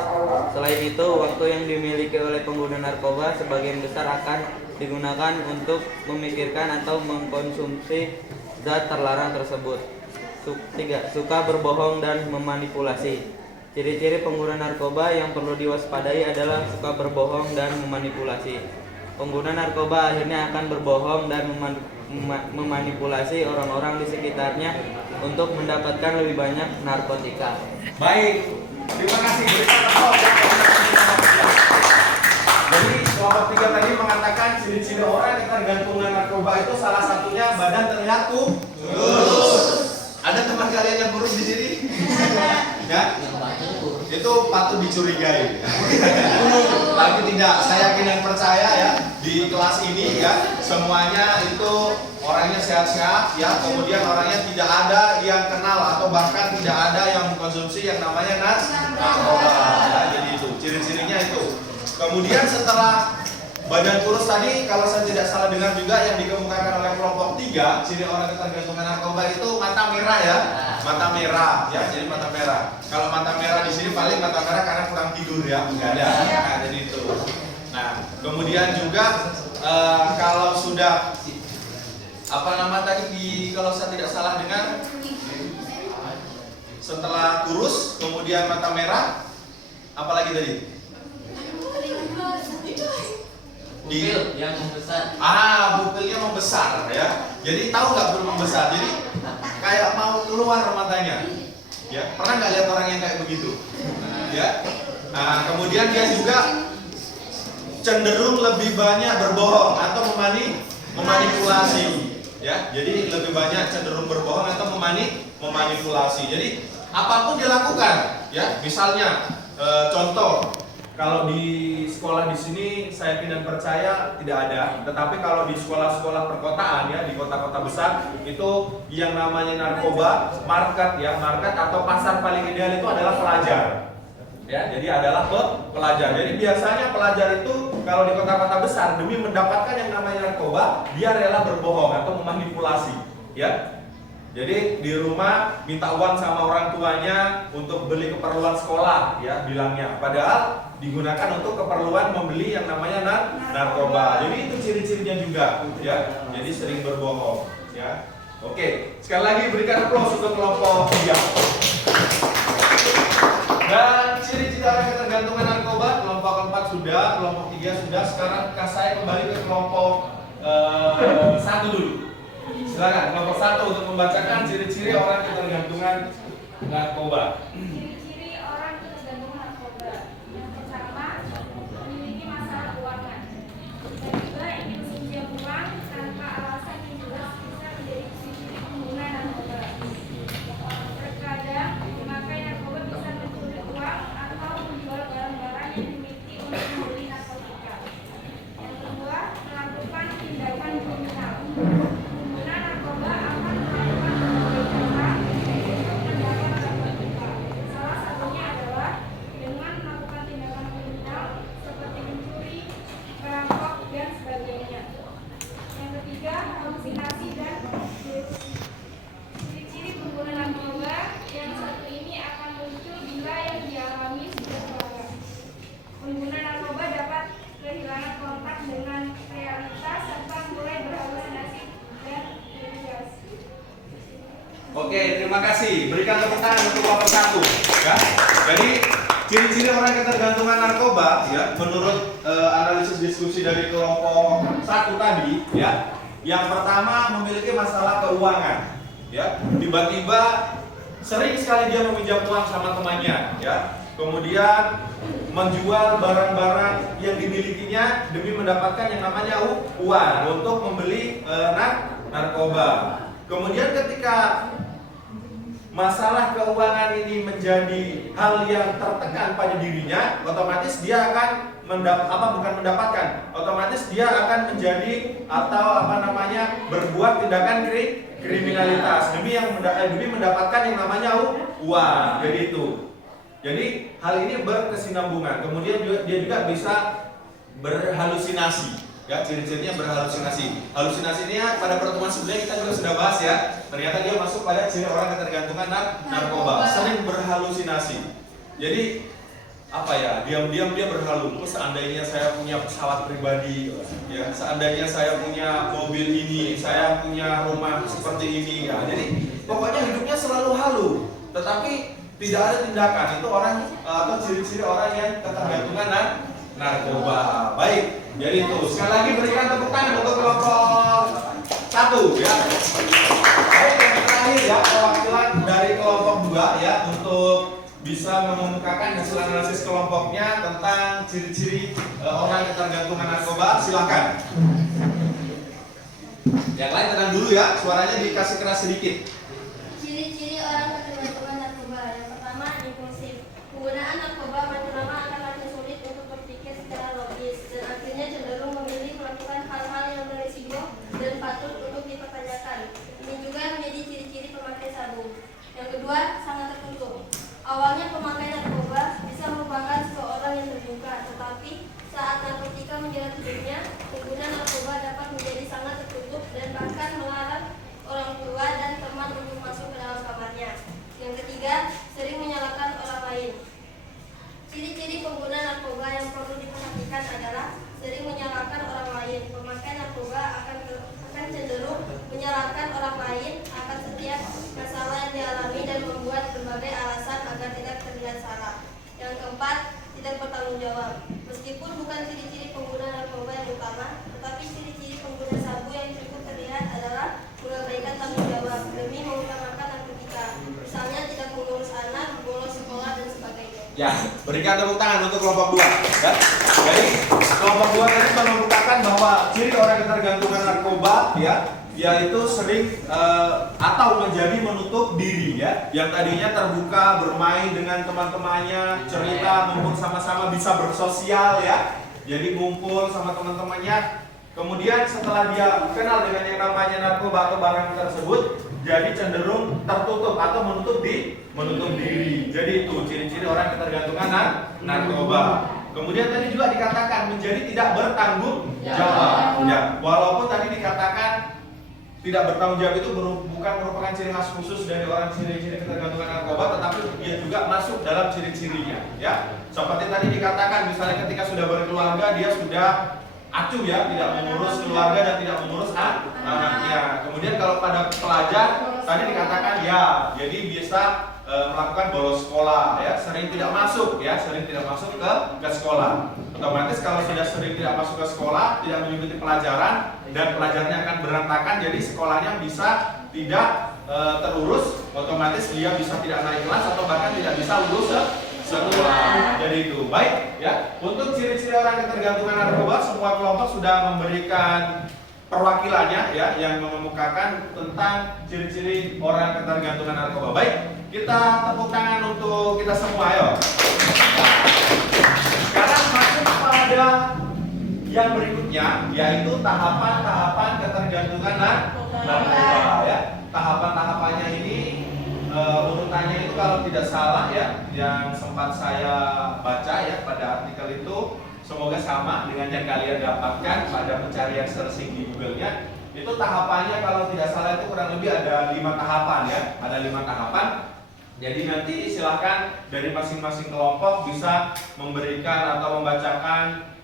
Selain itu, waktu yang dimiliki oleh pengguna narkoba sebagian besar akan digunakan untuk memikirkan atau mengkonsumsi zat terlarang tersebut. 3. Suka berbohong dan memanipulasi. Ciri-ciri pengguna narkoba yang perlu diwaspadai adalah suka berbohong dan memanipulasi. Pengguna narkoba akhirnya akan berbohong dan memanipulasi orang-orang di sekitarnya untuk mendapatkan lebih banyak narkotika. Baik, terima kasih. Berikan aplaus ya. Jadi kelompok 3 tadi mengatakan ciri-ciri orang yang ketergantungan narkoba itu salah satunya badan terlihat kurus. Ada teman kalian yang kurus di sini? Ya? Itu patut dicurigai. Tapi tidak, saya yakin dan percaya ya di kelas ini ya semuanya itu orangnya sehat-sehat ya, kemudian orangnya tidak ada yang kenal atau bahkan tidak ada yang mengkonsumsi yang namanya narkoba ya, jadi itu ciri-cirinya itu. Kemudian setelah badan kurus tadi, kalau saya tidak salah dengar juga yang dikemukakan oleh kelompok 3, ciri orang ketergantungan narkoba itu mata merah ya, mata merah ya, jadi mata merah. Kalau mata merah di sini paling mata merah karena kurang tidur ya, enggak ada. Nah, jadi itu. Nah, kemudian juga kalau sudah apa nama tadi kalau saya tidak salah dengar, setelah kurus, kemudian mata merah, apalagi tadi? Pupil yang membesar. Pupilnya membesar ya. Jadi tahu nggak pupil membesar? Jadi kayak mau keluar matanya. Ya, pernah nggak lihat orang yang kayak begitu? Ya. Nah, kemudian dia juga cenderung lebih banyak berbohong atau memanipulasi. Ya, jadi lebih banyak cenderung berbohong atau memanipulasi. Jadi apapun dilakukan, ya. Misalnya contoh. Kalau di sekolah di sini saya yakin dan percaya tidak ada, tetapi kalau di sekolah-sekolah perkotaan ya di kota-kota besar itu yang namanya narkoba, market atau pasar paling ideal itu adalah pelajar. Ya, jadi adalah pelajar. Jadi biasanya pelajar itu kalau di kota-kota besar demi mendapatkan yang namanya narkoba, dia rela berbohong atau memanipulasi, ya. Jadi di rumah minta uang sama orang tuanya untuk beli keperluan sekolah ya bilangnya. Padahal digunakan untuk keperluan membeli yang namanya narkoba. Jadi itu ciri-cirinya juga ya. Jadi sering berbohong ya. Oke, sekali lagi berikan aplaus untuk kelompok 3. Dan ciri-ciri orang ketergantungan narkoba kelompok 4 sudah, kelompok 3 sudah. Sekarang saya kembali ke kelompok 1 dulu. Silakan kelompok 1 untuk membacakan ciri-ciri orang ketergantungan narkoba. Ciri-ciri orang ketergantungan narkoba. Yang pertama, memiliki masalah keuangan. Yang kedua, ingin meminjam uang tanpa alasan yang jelas bisa menjadi ciri pengguna narkoba. Terkadang memakai narkoba bisa mencuri uang atau menjual barang-barang yang dimiliki untuk membeli narkotika. Yang kedua, melakukan tindakan kriminal. Pengguna narkoba akan melakukan berbagai cara untuk mendapatkan narkotika. Salah satunya adalah dengan melakukan tindakan kriminal seperti mencuri, merampok, dan sebagainya. Yang ketiga, halusinasi dan delusi. Ciri-ciri pengguna narkoba yang satu ini akan muncul bila yang dialami sudah lama. Pengguna narkoba dapat kehilangan kontak dengan realitas serta mulai berhalusinasi dan delusi. Oke, terima kasih. Berikan tepuk tangan untuk kelompok 1 ya. Jadi ciri-ciri orang ketergantungan narkoba ya menurut analisis diskusi dari kelompok 1 tadi ya. Yang pertama memiliki masalah keuangan ya. Tiba-tiba sering sekali dia meminjam uang sama temannya ya. Kemudian menjual barang-barang yang dimilikinya demi mendapatkan yang namanya uang untuk membeli narkoba. Kemudian ketika masalah keuangan ini menjadi hal yang tertekan pada dirinya, otomatis dia akan otomatis dia akan menjadi atau berbuat tindakan kriminalitas demi mendapatkan yang namanya uang. Jadi itu. Jadi hal ini berkesinambungan. Kemudian dia juga bisa berhalusinasi. Ya, ciri-cirinya berhalusinasi. Halusinasinya pada pertemuan sebelumnya kita juga sudah bahas ya. Ternyata dia masuk pada ciri orang ketergantungan narkoba, sering berhalusinasi. Jadi apa ya, diam-diam dia berhalu, seandainya saya punya pesawat pribadi, ya, seandainya saya punya mobil ini, saya punya rumah seperti ini, ya. Jadi pokoknya hidupnya selalu halu, tetapi tidak ada tindakan. Itu orang atau ciri-ciri orang yang ketergantungan narkoba. Baik, jadi itu sekali lagi berikan tepuk tangan untuk kelompok 1, ya. Baik, yang terakhir ya, perwakilan dari kelompok 2 ya, untuk bisa mengemukakan hasil analisis kelompoknya tentang ciri-ciri orang ketergantungan narkoba. Silakan. Yang lain tenang dulu ya, suaranya dikasih keras sedikit. Ciri-ciri orang ketergantungan narkoba. Yang pertama, impulsif. Penggunaan narkoba makin lama akan makin sulit untuk berpikir secara logis dan akhirnya cenderung memilih melakukan hal-hal yang berisiko dan patut untuk dipertanyakan. Ini juga menjadi ciri-ciri pemakai sabu. Yang kedua, sangat tertutup. Awalnya pemakai narkoba bisa merupakan seseorang yang terbuka, tetapi saat narkotika menjerat hidupnya, pengguna narkoba dapat menjadi sangat tertutup dan bahkan melarang orang tua dan teman untuk masuk ke dalam kamarnya. Yang ketiga, sering menyalahkan orang lain. Ciri-ciri pengguna narkoba yang perlu diperhatikan adalah sering menyalahkan orang lain. Pemakai narkoba akan cenderung menyalahkan orang lain akan setiap masalah yang dialami dan membuat berbagai alasan agar tidak terlihat salah. Yang keempat, tidak bertanggung jawab. Meskipun bukan ciri-ciri pengguna narkoba yang utama, tetapi ciri-ciri pengguna sabu yang cukup terlihat adalah mengabaikan tanggung jawab demi mengutamakan narkotika. Misalnya tidak mengurus anak, bolos sekolah dan sebagainya. Ya, berikan tepuk tangan untuk kelompok 2. Ya. Jadi kelompok 2 tadi mengemukakan bahwa ciri orang ketergantungan narkoba ya, yaitu sering atau menjadi menutup diri ya, yang tadinya terbuka bermain dengan teman-temannya, cerita, ngumpul sama-sama, bisa bersosial ya, jadi ngumpul sama teman-temannya. Kemudian setelah dia kenal dengan yang namanya narkoba atau barang tersebut, jadi cenderung tertutup atau menutup diri. Jadi itu ciri-ciri orang ketergantungan narkoba. Kemudian tadi juga dikatakan menjadi tidak bertanggung jawab. Ya, walaupun tadi dikatakan tidak bertanggung jawab itu bukan merupakan ciri khas khusus dari orang ciri-ciri ketergantungan narkoba, tetapi dia juga masuk dalam ciri-cirinya. Ya, seperti tadi dikatakan, misalnya ketika sudah berkeluarga dia sudah acuh ya, tidak mengurus keluarga dan tidak mengurus anaknya. Kemudian kalau pada pelajar tadi dikatakan ya, jadi bisa melakukan bolos sekolah ya, sering tidak masuk ke sekolah. Otomatis kalau sudah sering tidak masuk ke sekolah, tidak mengikuti pelajaran dan pelajarannya akan berantakan, jadi sekolahnya bisa tidak terurus, otomatis dia bisa tidak naik kelas atau bahkan tidak bisa lulus sekolah. Jadi itu baik ya. Untuk ciri-ciri orang ketergantungan narkoba, semua kelompok sudah memberikan perwakilannya ya, yang mengemukakan tentang ciri-ciri orang ketergantungan narkoba. Baik, kita tepuk tangan untuk kita semua, ayo. Sekarang masuk pada yang berikutnya, yaitu tahapan-tahapan ketergantungan narkoba ya. Tahapan-tahapannya ini urutannya itu kalau tidak salah ya, yang sempat saya baca ya pada artikel itu, semoga sama dengan yang kalian dapatkan pada pencarian searching di Google-nya. Itu tahapannya kalau tidak salah itu kurang lebih ada 5 tahapan ya, ada 5 tahapan. Jadi nanti silahkan dari masing-masing kelompok bisa memberikan atau membacakan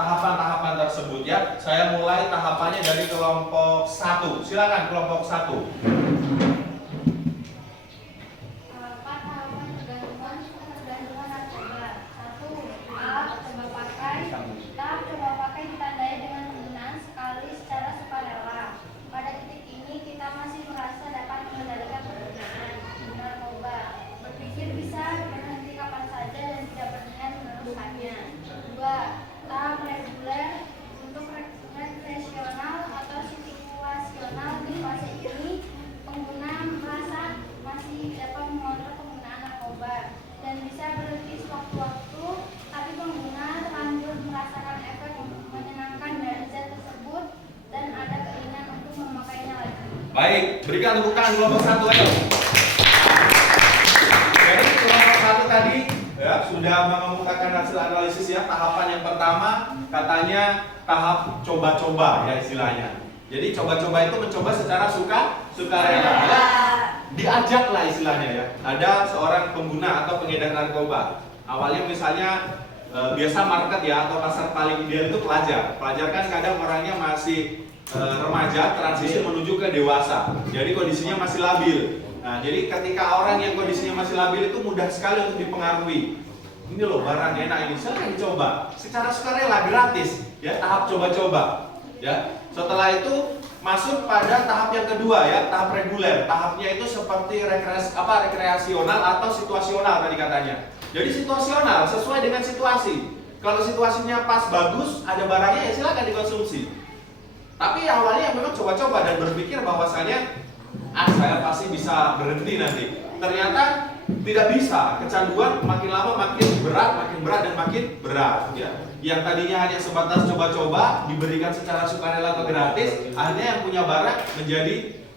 tahapan-tahapan tersebut ya. Saya mulai tahapannya dari kelompok 1. Silakan kelompok 1. Tahap reguler untuk rekreasional atau situasional. Di fase ini pengguna merasa masih dapat mengontrol penggunaan narkoba dan bisa berhenti sewaktu-waktu, tapi pengguna terlanjur merasakan efek menyenangkan dari zat tersebut dan ada keinginan untuk memakainya lagi. Baik, berikan tepuk tangan kelompok 1 ayo. Jadi kelompok 1 tadi ya, sudah mengemukakan hasil analisis ya. Tahapan yang pertama katanya tahap coba-coba ya istilahnya. Jadi coba-coba itu mencoba secara sukarela ya. Diajak lah istilahnya ya. Ada seorang pengguna atau pengedar narkoba Awalnya misalnya biasa market ya atau pasar paling ideal itu pelajar. Pelajar kan kadang orangnya masih remaja, transisi menuju ke dewasa. Jadi kondisinya masih labil. Nah, jadi ketika orang yang kondisinya masih labil itu mudah sekali untuk dipengaruhi. Ini loh barang enak ini, silahkan dicoba. Secara sukarela gratis, ya tahap coba-coba. Ya. Setelah itu masuk pada tahap yang kedua ya, tahap reguler. Tahapnya itu seperti rekreasional atau situasional tadi katanya. Jadi situasional sesuai dengan situasi. Kalau situasinya pas bagus, ada barangnya ya silakan dikonsumsi. Tapi awalnya memang coba-coba dan berpikir bahwasanya saya pasti bisa berhenti nanti. Ternyata tidak bisa. Kecanduan makin lama makin berat dan makin berat ya. Yang tadinya hanya sebatas coba-coba diberikan secara sukarela atau gratis, akhirnya yang punya barang menjadi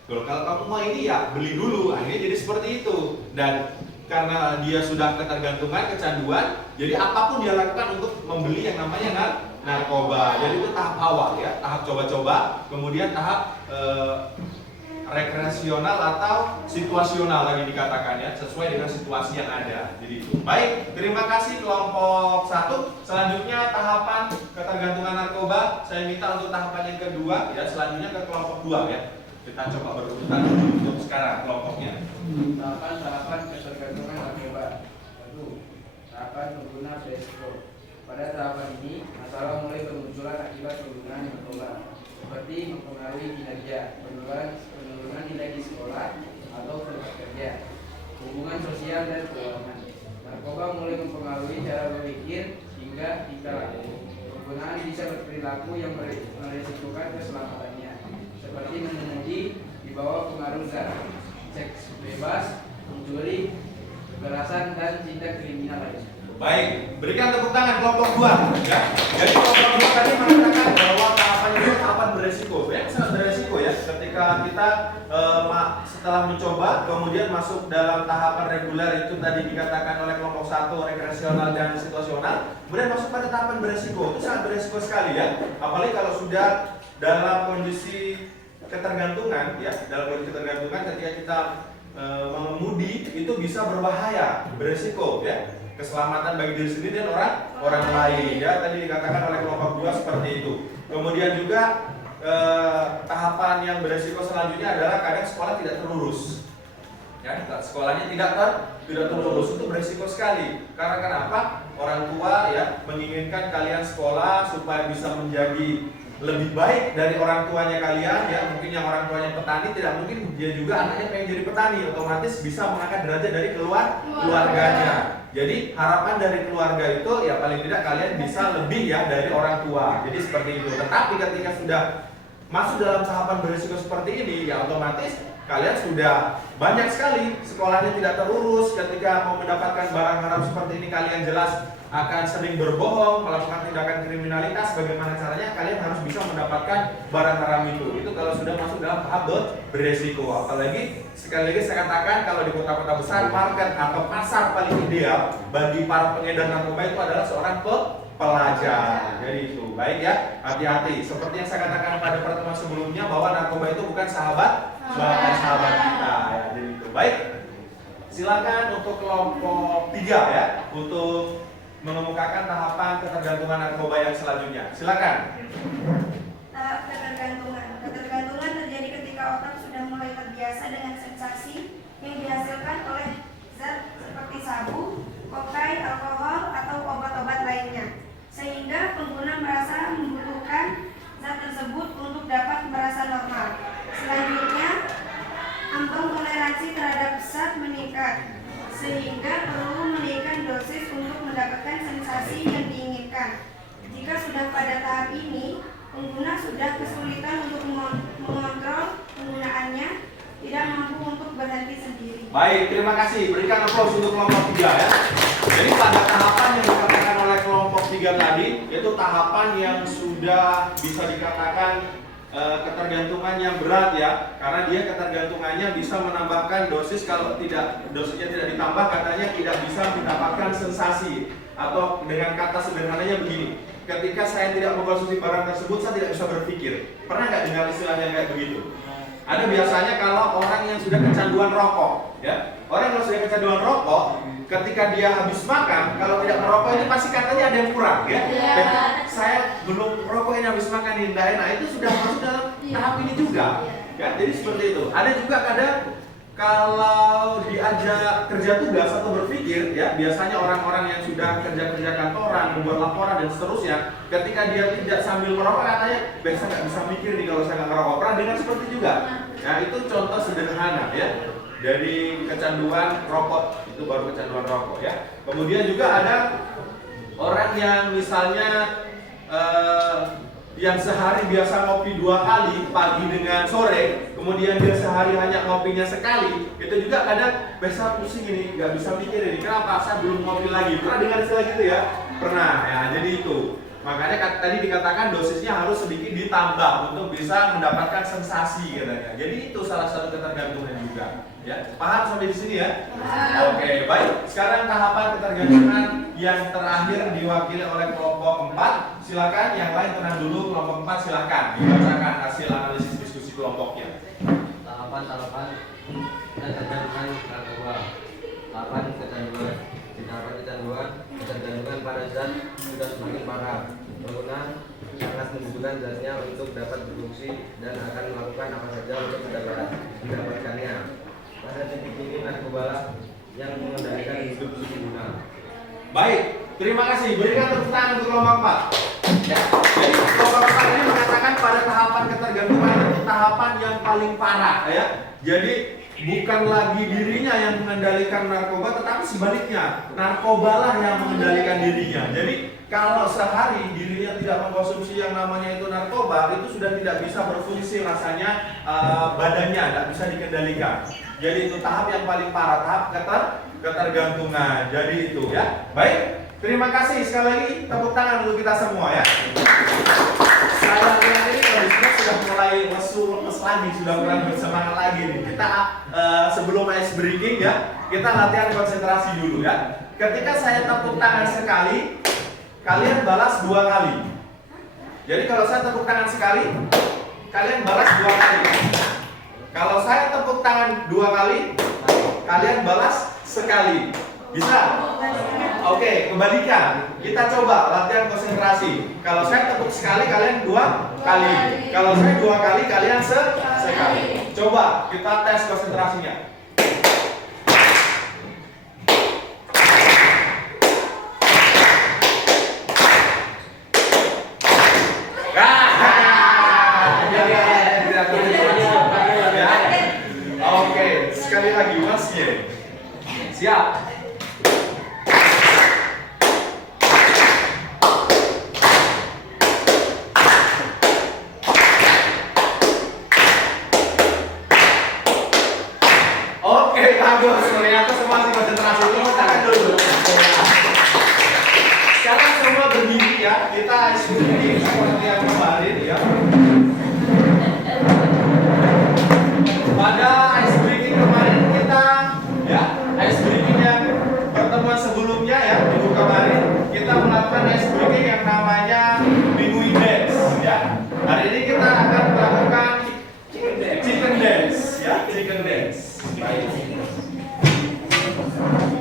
kalau kamu mau ini ya beli dulu. Akhirnya jadi seperti itu. Dan karena dia sudah ketergantungan, kecanduan, jadi apapun dia lakukan untuk membeli yang namanya narkoba. Jadi itu tahap awal ya, tahap coba-coba, kemudian tahap rekreasional atau situasional lagi dikatakan ya, sesuai dengan situasi yang ada. Jadi itu. Baik, terima kasih kelompok 1. Selanjutnya tahapan ketergantungan narkoba. Saya minta untuk tahapan yang kedua ya, selanjutnya ke kelompok 2 ya. Kita coba berurutan untuk sekarang kelompoknya. Tahapan ketergantungan narkoba. 1. Tahapan pengguna beresiko. Pada tahapan ini, masalah mulai bermunculan akibat penggunaan narkoba, seperti mempengaruhi kinerja, penurunan nilai di sekolah atau tempat kerja, hubungan sosial dan keuangan. Narkoba mulai mempengaruhi cara berpikir hingga tingkah laku. Penggunaan bisa berperilaku yang meresikokan keselamatannya, seperti mengemudi di bawah pengaruh zat, seks bebas, mencuri, kekerasan, dan tindak kriminal lainnya. Baik, berikan tepuk tangan kelompok 2 ya. Jadi kelompok 2 tadi mengatakan bahwa tahapan itu tahapan beresiko. Ya, sangat beresiko ya. Ketika kita setelah mencoba kemudian masuk dalam tahapan reguler itu tadi dikatakan oleh kelompok 1 rekreasional dan situasional, kemudian masuk pada tahapan beresiko. Itu sangat beresiko sekali ya. Apalagi kalau sudah dalam kondisi ketergantungan ya, dalam kondisi ketergantungan ketika kita mengemudi itu bisa berbahaya, beresiko ya. Keselamatan bagi diri sendiri dan orang lain ya, tadi dikatakan oleh kelompok 2 seperti itu. Kemudian juga tahapan yang beresiko selanjutnya adalah kadang sekolah tidak terurus ya, sekolahnya tidak terurus, itu beresiko sekali. Karena kenapa? Orang tua ya menginginkan kalian sekolah supaya bisa menjadi lebih baik dari orang tuanya kalian ya. Mungkin yang orang tuanya petani, tidak mungkin dia juga anaknya pengen jadi petani, otomatis bisa mengangkat derajat dari keluarganya. Jadi harapan dari keluarga itu ya paling tidak kalian bisa lebih ya dari orang tua. Jadi seperti itu. Tetapi ketika sudah masuk dalam tahapan berisiko seperti ini ya otomatis kalian sudah banyak sekali sekolahnya tidak terurus. Ketika mau mendapatkan barang haram seperti ini kalian jelas akan sering berbohong, melakukan tindakan kriminalitas. Bagaimana caranya? Kalian harus bisa mendapatkan barang haram itu. Itu kalau sudah masuk dalam tahap beresiko. Apalagi sekali lagi saya katakan kalau di kota-kota besar market atau pasar paling ideal bagi para pengedar narkoba itu adalah seorang pelajar. Jadi itu baik ya, hati-hati. Seperti yang saya katakan pada pertemuan sebelumnya bahwa narkoba itu bukan sahabat kita ya. Jadi itu baik. Silakan untuk kelompok 3 ya untuk mengemukakan tahapan ketergantungan narkoba yang selanjutnya. Silakan. Tahap ketergantungan. Ketergantungan terjadi ketika otak sudah mulai terbiasa dengan sensasi yang dihasilkan oleh zat seperti sabu, kokain, alkohol, atau obat-obat lainnya, sehingga pengguna merasa membutuhkan zat tersebut untuk dapat merasa normal. Selanjutnya, ambang toleransi terhadap zat meningkat, sehingga perlu menaikkan dosis untuk mendapatkan sensasi yang diinginkan. Jika sudah pada tahap ini, pengguna sudah kesulitan untuk mengontrol penggunaannya, tidak mampu untuk berhenti sendiri. Baik, terima kasih. Berikan aplaus untuk kelompok 3 ya. Jadi pada tahapan yang dikatakan oleh kelompok 3 tadi, itu tahapan yang sudah bisa dikatakan ketergantungan yang berat ya, karena dia ketergantungannya bisa menambahkan dosis. Kalau dosisnya tidak ditambah katanya tidak bisa mendapatkan sensasi. Atau dengan kata sederhananya begini, ketika saya tidak mengkonsumsi barang tersebut saya tidak bisa berpikir. Pernah nggak dengar istilahnya kayak begitu? Ada biasanya kalau orang yang sudah kecanduan rokok ya, orang yang sudah kecanduan rokok ketika dia habis makan, kalau tidak merokok itu pasti katanya ada yang kurang ya. Saya belum merokok ini habis makan ini tidak enak, itu sudah masuk dalam tahap ini juga. Ya, jadi seperti itu. Ada juga kadang kalau diajak kerja tugas atau berpikir, ya biasanya orang-orang yang sudah kerja kantoran, membuat laporan dan seterusnya, ketika dia tidak sambil merokok katanya, biasa nggak bisa mikir nih kalau saya nggak merokok. Pernah dengar seperti juga? Nah itu contoh sederhana ya dari kecanduan rokok, itu baru kecanduan rokok ya. Kemudian juga ada orang yang misalnya yang sehari biasa ngopi 2 kali, pagi dengan sore, kemudian dia sehari hanya ngopinya sekali, itu juga kadang biasa pusing ini, nggak bisa mikir ini, kenapa saya belum ngopi lagi. Pernah dengar istilah gitu ya? Pernah ya, jadi itu. Makanya tadi dikatakan dosisnya harus sedikit ditambah untuk bisa mendapatkan sensasi katanya. Jadi itu salah satu ketergantungan juga. Ya, paham sampai di sini ya? Oke, baik. Sekarang tahapan ketergantungan yang terakhir diwakili oleh kelompok 4. Silakan yang lain tenang dulu, kelompok 4 silakan dibacakan hasil analisis diskusi kelompoknya. Tahapan ketergantungan narkoba. Tahapan kecanduan. Di tahapan ketergantungan pada zat sudah semakin parah. Pengguna sangat membutuhkan zatnya untuk dapat berfungsi dan akan melakukan apa saja untuk mendapatkannya. Pada titik ini narkoba yang mengendalikan hidup si pengguna. Baik, terima kasih. Berikan tepuk tangan untuk kelompok 4. Ya, jadi kelompok 4 ini mengatakan pada tahapan ketergantungan itu tahapan yang paling parah ya. Jadi bukan lagi dirinya yang mengendalikan narkoba, tetapi sebaliknya narkobalah yang mengendalikan dirinya. Jadi kalau sehari dirinya tidak mengkonsumsi yang namanya itu narkoba, itu sudah tidak bisa berfungsi rasanya, badannya tidak bisa dikendalikan. Jadi itu tahap yang paling parah, tahap ketergantungan. Jadi itu ya. Baik, terima kasih sekali lagi, tepuk tangan untuk kita semua ya. Saya lihat ini kondisinya sudah mulai lemes lagi, sudah mulai bersemangat lagi nih. Kita sebelum ice breaking ya, kita latihan konsentrasi dulu ya. Ketika saya tepuk tangan sekali, kalian balas 2 kali. Jadi kalau saya tepuk tangan sekali, kalian balas 2 kali. Kalau saya tepuk tangan 2 kali, kalian balas sekali. Bisa? Oke, kebalikan. Kita coba latihan konsentrasi. Kalau saya tepuk sekali, kalian 2 kali. Kalau saya 2 kali, kalian sekali. Coba kita tes konsentrasinya. Oke, sekali lagi Mas Ye. Siap. Oke, bagus. Ternyata semua masih konsentrasi. Tepuk tangan dulu. Sekarang semua berdiri ya. Kita ikuti seperti yang kemarin ya. Pada ice breaking kemarin kita ya, ice breaking yang pertemuan sebelumnya ya, minggu kemarin kita melakukan ice breaking yang namanya minggu dance ya. Hari ini kita akan melakukan chicken dance ya, chicken dance. Baik.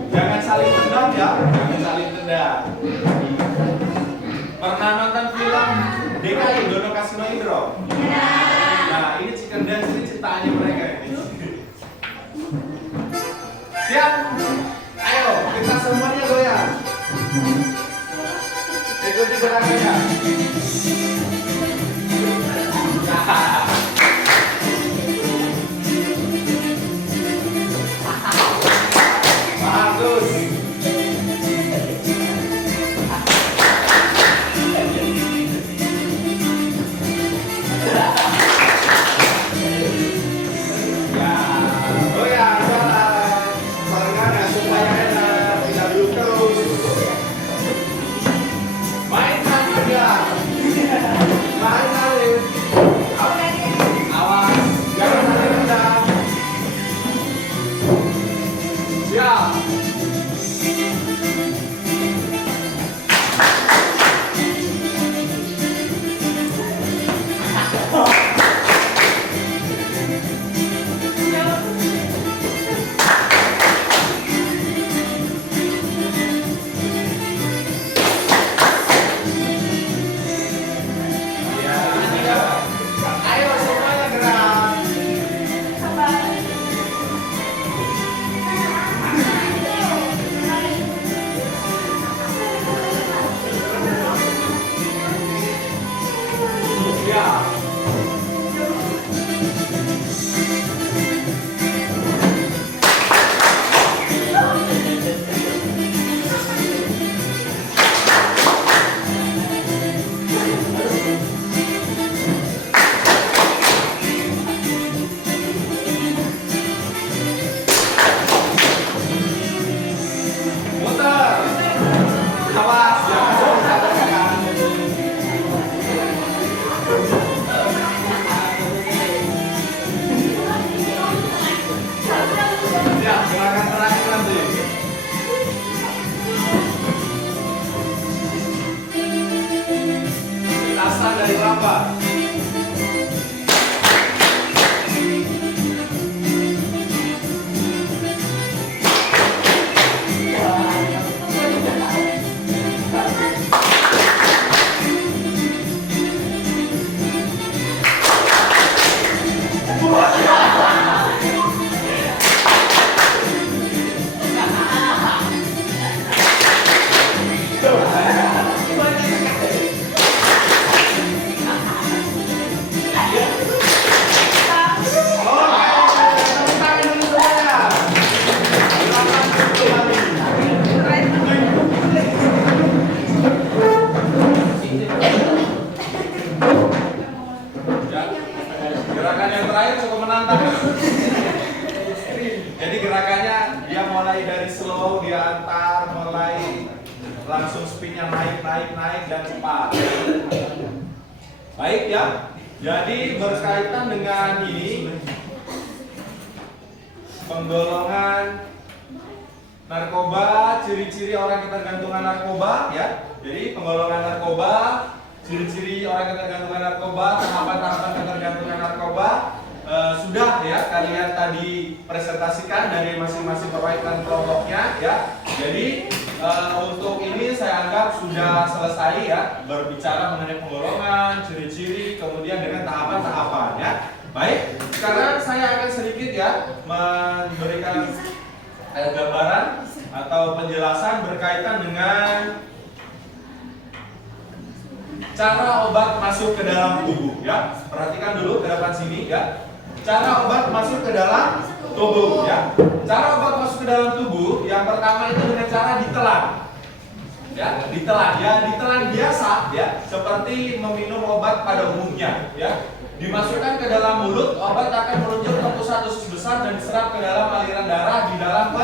Jangan saling tendang ya, jangan saling tendang. Pernah nonton film DKI Dono Kasino Indro? Nah, ini chicken dance ini ciptaannya mereka ini. Siap? Ayo, kita semuanya goyang. Ikuti gerakannya. Bagus. Main sama dia. pemanasan dari kelapa. Gerakan yang terakhir cukup menantang. Jadi gerakannya dia mulai dari slow, dia antar, mulai langsung spinnya naik dan cepat. Baik ya. Jadi berkaitan dengan ini penggolongan narkoba, ciri-ciri orang ketergantungan narkoba ya. Jadi penggolongan narkoba, ciri-ciri orang ketergantungan narkoba, tahapan-tahapan ketergantungan narkoba sudah ya kalian tadi presentasikan dari masing-masing perwakilan kelompoknya ya. Jadi untuk ini saya anggap sudah selesai ya berbicara mengenai penggolongan, ciri-ciri, kemudian dengan tahapan-tahapan ya. Baik, sekarang saya akan sedikit ya memberikan gambaran atau penjelasan berkaitan dengan cara obat masuk ke dalam tubuh ya. Perhatikan dulu ke depan sini ya. Cara obat masuk ke dalam tubuh ya. Cara obat masuk ke dalam tubuh yang pertama itu dengan cara ditelan. Ya, ditelan. Ya, ditelan biasa ya, seperti meminum obat pada umumnya ya. Dimasukkan ke dalam mulut, obat akan meluncur tembus dosis besar dan diserap ke dalam aliran darah di dalam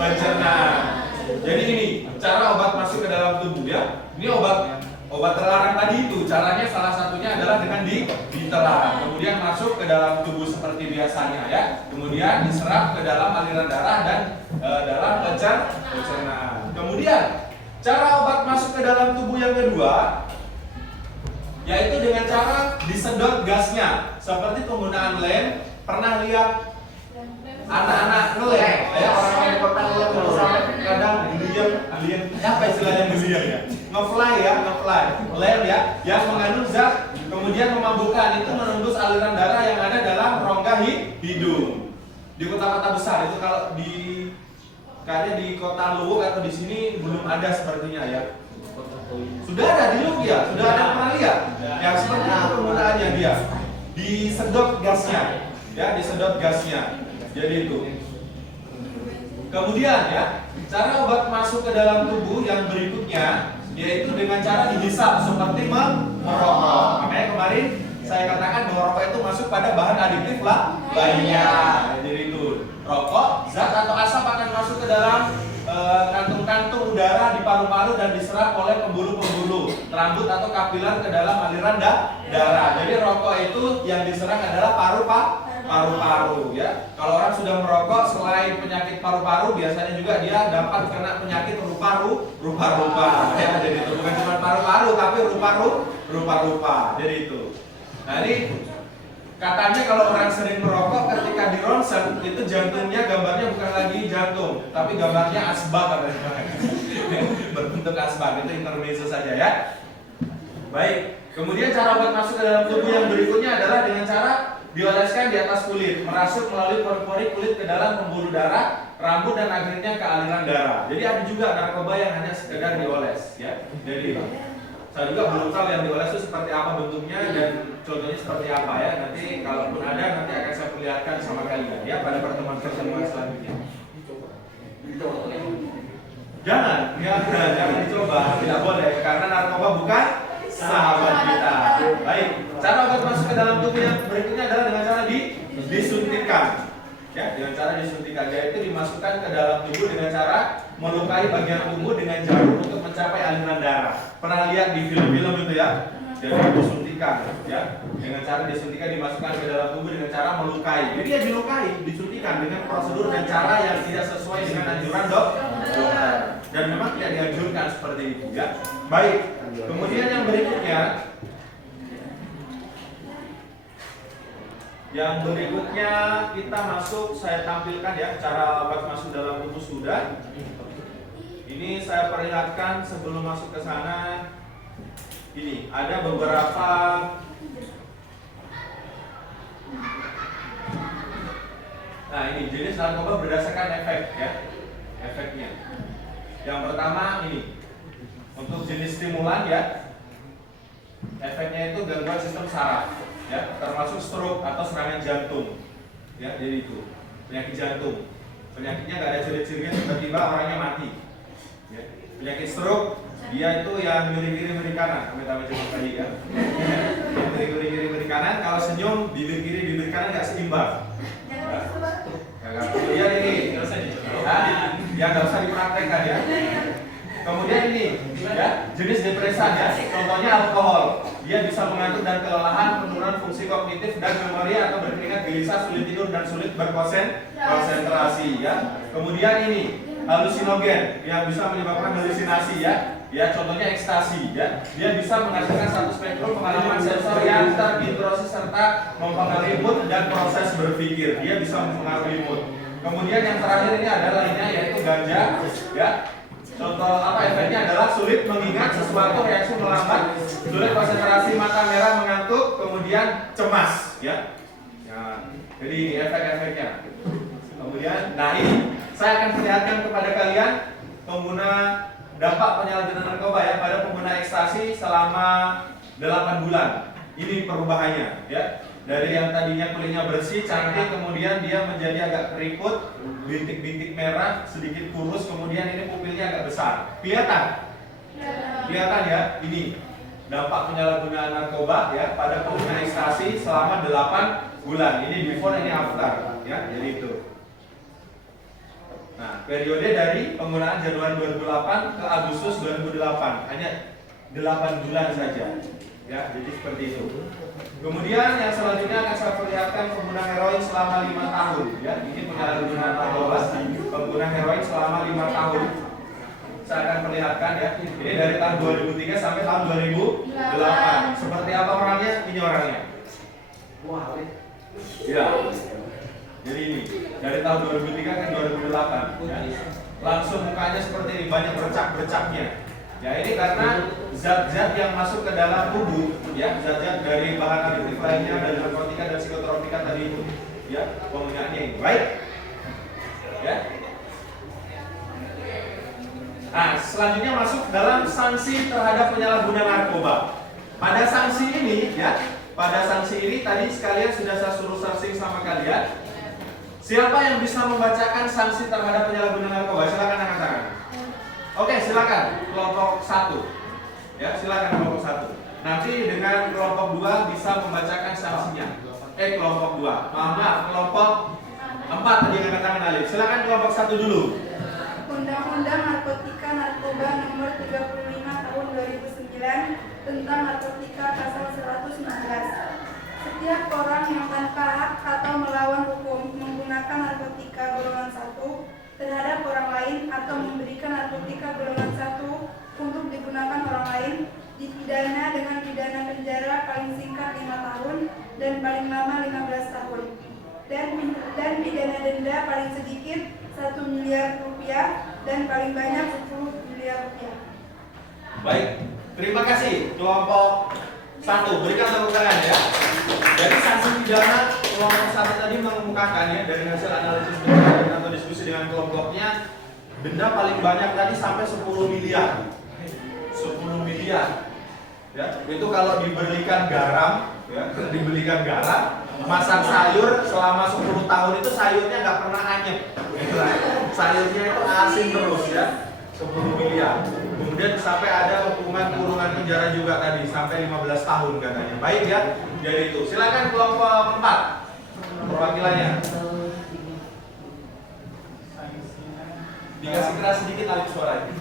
pencernaan. Jadi ini cara obat masuk ke dalam tubuh ya. Ini obat terlarang tadi itu caranya salah satunya adalah dengan ditelan, kemudian masuk ke dalam tubuh seperti biasanya ya, kemudian diserap ke dalam aliran darah dan dalam pencernaan. Kemudian cara obat masuk ke dalam tubuh yang kedua yaitu dengan cara disedot gasnya, seperti penggunaan lem. Pernah lihat anak-anak ngelem ya, orang-orang yang pernah ngelem kadang gelian apa istilahnya gelian ya, ngefly lem ya yang mengandung zat kemudian memabukkan, itu menembus aliran darah yang ada dalam rongga hidung. Di kota-kota besar itu, kalau di kayaknya di kota Luwuk atau di sini belum ada sepertinya ya. Sudah ada di Luwuk ya, sudah ada pernah lihat ya, seperti itu penggunaannya, dia disedot gasnya ya, disedot gasnya. Jadi itu. Kemudian ya, cara obat masuk ke dalam tubuh yang berikutnya yaitu dengan cara dihisap seperti merokok. Makanya kemarin saya katakan bahwa rokok itu masuk pada bahan adiktif lah lainnya. Jadi itu, rokok, zat atau asap akan masuk ke dalam kantung-kantung udara di paru-paru dan diserap oleh pembuluh-pembuluh rambut atau kapiler ke dalam aliran darah. Jadi rokok itu yang diserang adalah paru-paru ya. Kalau orang sudah merokok, selain penyakit paru-paru, biasanya juga dia dapat kena penyakit rupa-rupa ya. Jadi itu bukan cuma paru-paru tapi rupa-rupa. Jadi itu. Nah ini katanya kalau orang sering merokok, ketika di ronsen itu jantungnya gambarnya bukan lagi jantung, tapi gambarnya asbak katanya. Berbentuk asbak, itu intermezzo saja ya. Baik. Kemudian cara obat masuk ke dalam tubuh yang berikutnya adalah dengan cara dioleskan di atas kulit, merasuk melalui pori-pori kulit ke dalam pembuluh darah, rambut dan akhirnya ke aliran darah. Jadi ada juga narkoba yang hanya sekedar dioles ya. Jadi saya juga belum tahu yang dioles itu seperti apa bentuknya dan contohnya seperti apa ya. Nanti kalaupun ada, nanti akan saya perlihatkan sama kalian ya pada pertemuan-pertemuan selanjutnya. Jangan dicoba, tidak boleh karena narkoba bukan sahabat kita. Baik, cara obat masuk ke dalam tubuh yang berikutnya adalah dengan cara disuntikan. Ya, dengan cara disuntikan, yaitu dimasukkan ke dalam tubuh dengan cara melukai bagian tubuh dengan jarum untuk mencapai aliran darah. Pernah lihat di film-film itu ya? Jadi disuntikan, ya. Dengan cara disuntikan dimasukkan ke dalam tubuh dengan cara melukai. Jadi dia dilukai, disuntikan dengan prosedur dan cara yang tidak sesuai dengan anjuran dokter. Dan memang tidak dianjurkan seperti itu, ya. Baik. Kemudian yang berikutnya Yang berikutnya kita masuk, saya tampilkan ya cara buat masuk dalam rumus sudah. Ini saya perlihatkan sebelum masuk ke sana. Ini ada beberapa ini jenis narkoba berdasarkan efek ya, efeknya. Yang pertama ini untuk jenis stimulan ya, efeknya itu gangguan sistem saraf ya, termasuk stroke atau serangan jantung ya, jadi itu penyakit jantung. Penyakitnya nggak ada ciri-cirinya, tiba-tiba orangnya mati ya. Penyakit stroke dia itu yang ngiri-ngiri kanan, amit-amit tadi kan. Yang ngiri-ngiri kanan, kalau senyum bibir kiri bibir kanan nggak seimbang. Kemudian ini, ya nggak usah dipraktekkan ya. Kemudian ini, ya jenis depresan ya, contohnya alkohol. Dia bisa mengantuk dan kelelahan, penurunan fungsi kognitif dan memori atau berkeringat gelisah, sulit tidur dan sulit berkonsentrasi ya. Kemudian ini halusinogen yang bisa menyebabkan halusinasi ya. Ya contohnya ekstasi ya. Dia bisa menghasilkan satu spektrum pengalaman sensor yang terinterosi serta mempengaruhi mood dan proses berpikir. Dia bisa mempengaruhi mood. Kemudian yang terakhir ini adalah lainnya yaitu ganja ya. Contoh apa efeknya adalah sulit mengingat sesuatu, reaksi melambat, sulit konsentrasi, mata merah, mengantuk, kemudian cemas ya. Jadi ini efek-efeknya. Kemudian, nah ini saya akan perlihatkan kepada kalian pengguna dampak penyalahgunaan narkoba ya pada pengguna ekstasi selama 8 bulan. Ini perubahannya ya. Dari yang tadinya kulitnya bersih, cantik, kemudian dia menjadi agak keriput, bintik-bintik merah, sedikit kurus, kemudian ini pupilnya agak besar. Kelihatan? Kelihatan ya? Ini dampak penyalahgunaan narkoba ya pada pengguna ekstasi selama 8 bulan. Ini before, ini after ya. Jadi itu. Nah, periode dari penggunaan Januari 2008 ke Agustus 2008 hanya 8 bulan saja. Ya, jadi seperti itu. Kemudian yang selanjutnya akan saya perlihatkan pengguna heroin selama 5 tahun. Ya, ini penyalahgunaan narkoba pengguna heroin selama 5 tahun. Saya akan perlihatkan ya. Ini dari tahun 2003 sampai tahun 2008. Seperti apa orangnya? Ini orangnya. Wah, ya. Jadi ini dari tahun 2003 ke 2008 ya. Langsung mukanya seperti ini, banyak bercak-bercaknya. Ya ini karena zat-zat yang masuk ke dalam tubuh ya, zat-zat dari bahan adiktif lainnya dan narkotika dan psikotropika tadi itu ya, penggunaannya ini. Baik. Ya. Nah, selanjutnya masuk dalam sanksi terhadap penyalahguna narkoba. Pada sanksi ini ya, pada sanksi ini tadi sekalian sudah saya suruh searching sama kalian. Siapa yang bisa membacakan sanksi terhadap penyalahguna narkoba? Silakan angkat tangan. Oke, silakan kelompok 1. Ya, silakan kelompok 1. Nanti dengan kelompok 2 bisa membacakan sanksinya. Kelompok 2. Maaf, kelompok 4 tadi yang angkat tangan Alif. Silakan kelompok 1 dulu. Undang-Undang Narkotika Narkoba Nomor 35 Tahun 2009 tentang narkotika pasal 116. Setiap orang yang tanpa hak atau melawan hukum menggunakan narkotika golongan 1 terhadap orang lain atau memberikan narkotika golongan 1 untuk digunakan orang lain dipidana dengan pidana penjara paling singkat 5 tahun dan paling lama 15 tahun dan pidana denda paling sedikit 1 miliar rupiah dan paling banyak 10 miliar rupiah. Baik, terima kasih kelompok 1. Berikan tepuk tangan ya. Jadi sanksi pidana kelompok 1 tadi mengemukakan ya dari hasil analisis atau diskusi dengan kelompoknya, denda paling banyak tadi sampai 10 miliar. 10 miliar. Ya, itu kalau diberikan garam, ya, diberikan garam, masak sayur selama 10 tahun itu sayurnya nggak pernah anyep. Sayurnya itu asin terus ya. 10 miliar. Kemudian sampai ada hukuman kurungan penjara juga tadi sampai 15 tahun katanya. Baik ya. Jadi itu. Silakan kelompok 4. Perwakilannya. Dikasih keras sedikit alif suaranya.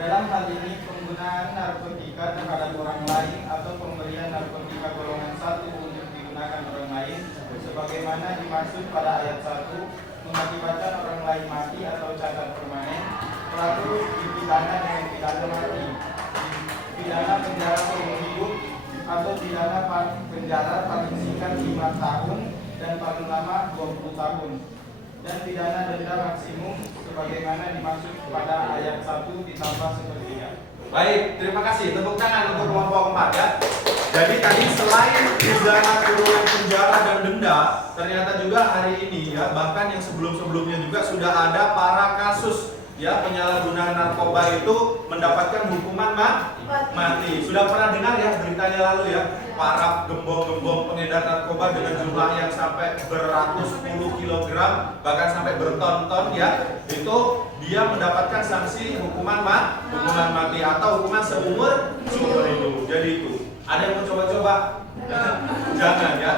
Dalam hal ini penggunaan narkotika terhadap orang lain atau pemberian narkotika golongan 1 untuk digunakan orang lain sebagaimana dimaksud pada ayat 1 mengakibatkan orang lain mati atau cacat permanen, pelaku dipidana dengan pidana mati, pidana penjara seumur hidup atau pidana penjara paling singkat 5 tahun dan paling lama 20 tahun. Dan pidana denda maksimum sebagaimana dimaksud pada ayat 1 ditambah sepertiga. Baik, terima kasih. Tepuk tangan untuk kelompok 4 ya. Jadi tadi selain pidana kurungan penjara dan denda, ternyata juga hari ini ya, bahkan yang sebelum-sebelumnya juga sudah ada para kasus ya penyalahgunaan narkoba itu mendapatkan hukuman mati. Sudah pernah dengar ya beritanya lalu ya, para gembong-gembong pengedar narkoba dengan jumlah yang sampai beratus puluh kilogram, bahkan sampai berton-ton ya, itu dia mendapatkan sanksi hukuman mati atau hukuman seumur hidup. Jadi itu, ada yang mau coba-coba? Jangan ya.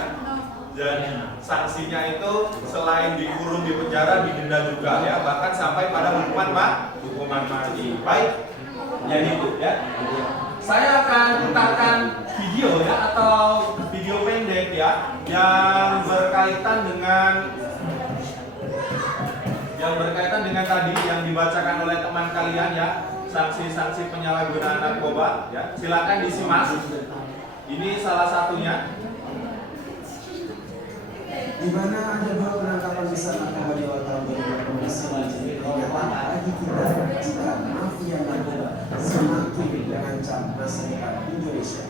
Jadi sanksinya itu selain dikurung di penjara, didenda juga ya, bahkan sampai pada hukuman mati. Baik, jadi itu ya. Saya akan putarkan video ya, atau video pendek ya, yang berkaitan dengan tadi yang dibacakan oleh teman kalian ya, sanksi-sanksi penyalahgunaan narkoba ya. Silakan disimak. Ini salah satunya. Di mana ada 2 penangkapan besar narkoba di awal tahun 2018 yang menjadi peringatan bagi kita jika mafia narkoba semakin mengancam masa depan Indonesia.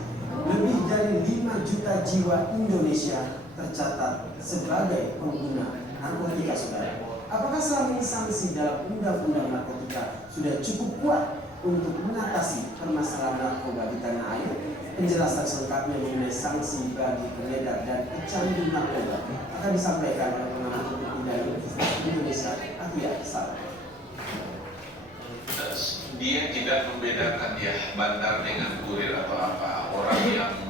Lebih dari 5 juta jiwa Indonesia tercatat sebagai pengguna narkotika, saudara. Apakah selama ini sanksi dalam undang-undang narkotika sudah cukup kuat untuk mengatasi permasalahan narkoba di tanah air? Penjelasan selengkapnya mengenai sanksi bagi pengedar dan pecandu narkoba akan disampaikan oleh pengamat hukum pidana Universitas Indonesia, Atia Salam. Dia tidak membedakan ya bandar dengan kurir atau apa. Orang yang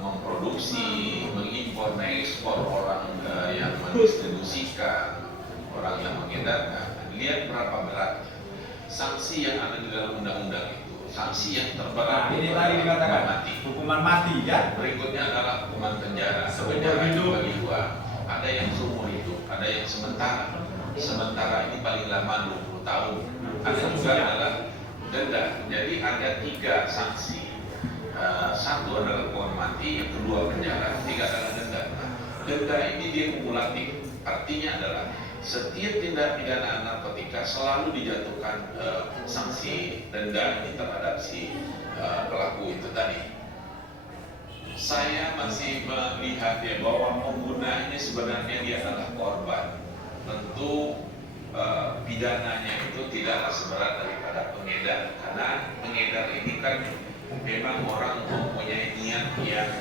memproduksi, mengimpor, mengekspor, orang yang mendistribusikan, orang yang mengedarkan. Lihat berapa berat sanksi yang ada di dalam undang-undang itu. Sanksi yang terberat ini tadi dikatakan hukuman mati ya. Berikutnya adalah hukuman penjara Seumur hidup. bagi 2. Ada yang seumur hidup, ada yang sementara. Sementara ini paling lama 20 tahun. Ada juga adalah denda. Jadi ada 3 sanksi. Satu adalah hukuman mati, yang kedua penjara, 3 adalah denda. Denda ini dia kumulatif. Artinya adalah setiap tindak pidana narkotika selalu dijatuhkan sanksi denda ini terhadap si pelaku itu tadi. Saya masih melihat ya bahwa pengguna ini sebenarnya dia adalah korban. Tentu pidananya itu tidaklah seberat daripada pengedar, karena pengedar ini kan memang orang mempunyai niat yang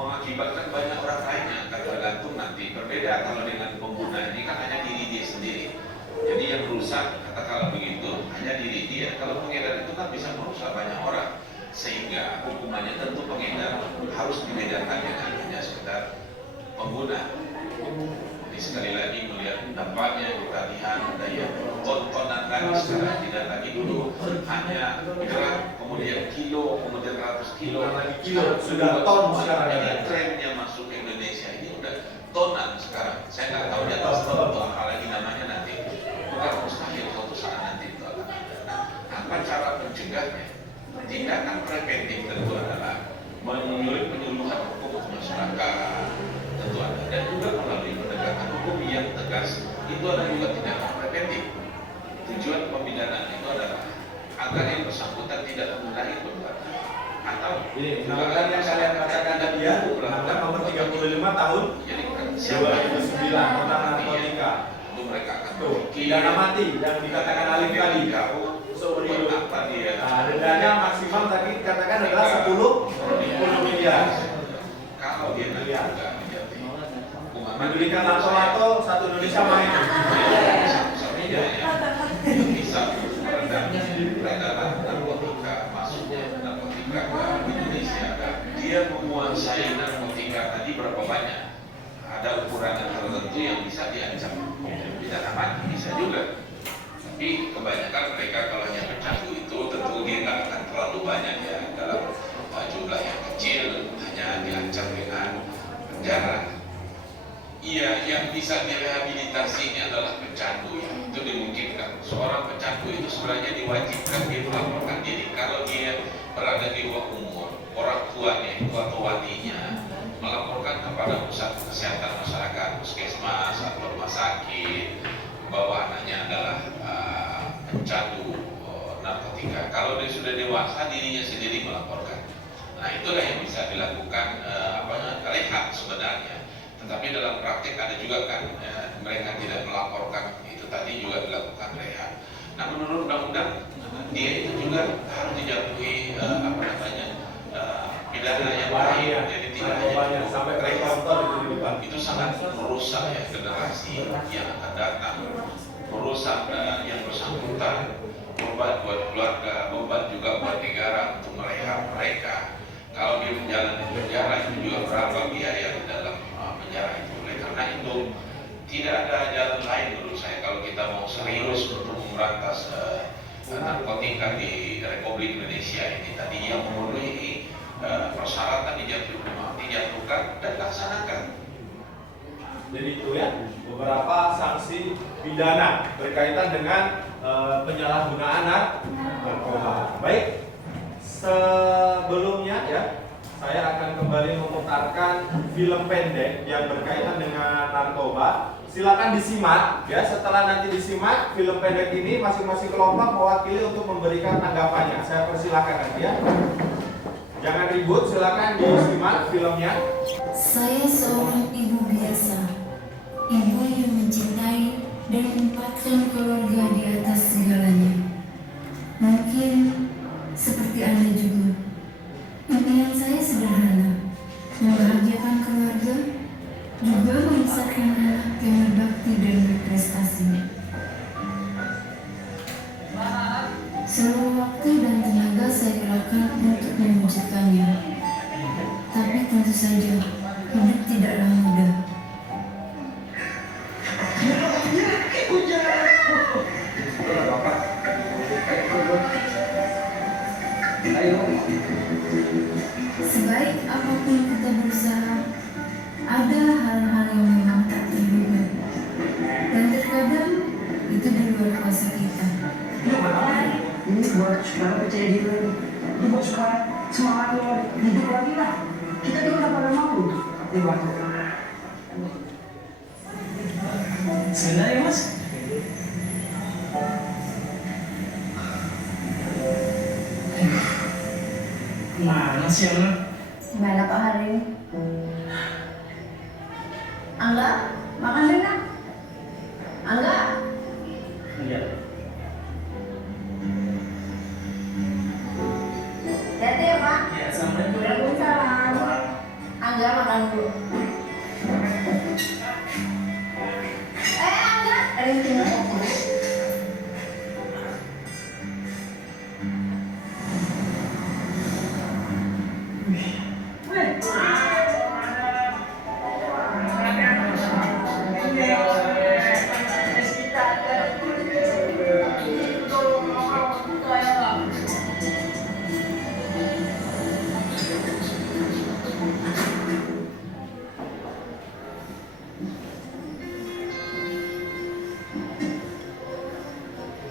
mengakibatkan banyak orang lain yang akan tergantung nanti. Berbeda kalau dengan pengguna ini kan hanya diri dia sendiri. Jadi yang rusak, katakanlah begitu, hanya diri dia. Kalau pengedar itu kan bisa merusak banyak orang. Sehingga hukumannya tentu pengedar harus dibedakan dengan hanya sekedar pengguna. Jadi sekali lagi melihat dampaknya kita lihat daya tontonan lagi sekarang, tidak lagi dulu hanya gram, kemudian kilo, kemudian ratus kilo, Sudah ton sekarang. Ini trennya masuk ke Indonesia ini udah tonan sekarang. Saya nggak tahu di atas ton atau apalagi namanya nanti. Bukan mustahil suatu saat nanti itu akan ada. Nah, apa cara mencegahnya? Tindakan preventif tentu adalah melalui penyuluhan hukum masyarakat tentu ada, dan juga melalui penegakan hukum yang tegas. Itu adalah juga tindakan preventif. Tujuan pemidanaan itu adalah agar yang bersangkutan tidak mengulangi perbuatan atau Ini undang-undang yang kalian bacakan tadi ya, undang-undang nomor 35 tahun 2009 tentang narkotika. itu mereka akan Tuh, pidana mati yang dikatakan Alif tadi. Seumur hidup. Nah, dendanya maksimal tadi dikatakan adalah 10 miliar. Kalau dia nanti juga Diberikan lato-lato satu Indonesia main. bisa meredam peredaran narkotika, masuknya narkotika ke Indonesia. Dia menguasai narkotika tadi berapa banyak? Ada ukuran tertentu yang bisa diancam pidana mati, bisa juga. Tapi kebanyakan mereka kalau hanya pecandu itu tentu dia nggak akan terlalu banyak ya, dalam jumlah yang kecil, hanya diancam dengan penjara. Iya, yang bisa direhabilitasi ini adalah pecandu ya. Itu dimungkinkan. Seorang pecandu itu sebenarnya diwajibkan dia melaporkan diri. Kalau dia berada di bawah umur, orang tuanya itu atau wadinya melaporkan kepada pusat kesehatan masyarakat, puskesmas atau rumah sakit bahwa anaknya adalah pecandu narkotika. Kalau dia sudah dewasa, dirinya sendiri melaporkan. Nah, itulah yang bisa dilakukan rehab sebenarnya. Tetapi dalam praktik ada juga kan mereka tidak melaporkan, itu tadi juga dilakukan rehab. Nah, menurut undang-undang dia itu juga harus dijatuhi pidana yang lain. Jadi tidak hanya sampai rektor itu sangat merusak ya generasi yang akan datang, merusak yang bersangkutan, beban buat keluarga, beban juga buat negara untuk merehab mereka. Kalau dia menjalani di penjara itu juga berapa biaya di dalam penjara itu. Oleh karena itu tidak ada jalan lain menurut saya kalau kita mau serius untuk memberantas narkotika di Republik Indonesia ini. Tadi yang memenuhi persyaratan dijatuhkan dan laksanakan. Jadi itu ya beberapa sanksi pidana berkaitan dengan penyalahgunaan narkoba. Baik, sebelumnya ya saya akan kembali memutarkan film pendek yang berkaitan dengan narkoba. Silakan disimak ya. Setelah nanti disimak film pendek ini, masing-masing kelompok mewakili untuk memberikan tanggapannya. Saya persilakan nanti ya. Jangan ribut, silakan disimak filmnya. Saya seorang ibu biasa, ibu yang mencintai dan menempatkan keluarga di atas segalanya. Mungkin seperti Anda juga. Impian saya sederhana, membahagiakan keluarga, juga membesarkan anak yang berbakti dan berprestasi. Seluruh waktu dan tenaga saya kerahkan untuk mewujudkannya. Tapi tentu saja, hidup tidaklah mudah. Sebaik apapun kita berusaha, ada hal-hal yang memang tak terduga. Dan terkadang itu di luar kuasa kita. Ini buat supaya percaya diri, ini buat supaya semangat lo hidup lagi lah. Kita juga udah pada mampu. Sebenarnya mas, mana sih yang Gimana Pak hari ini? Angga, makan dulu. Angga. Iya. Hati-hati ya Pak. Ya, assalamualaikum. Waalaikumsalam. Angga makan dulu. Angga, ada yang tinggal.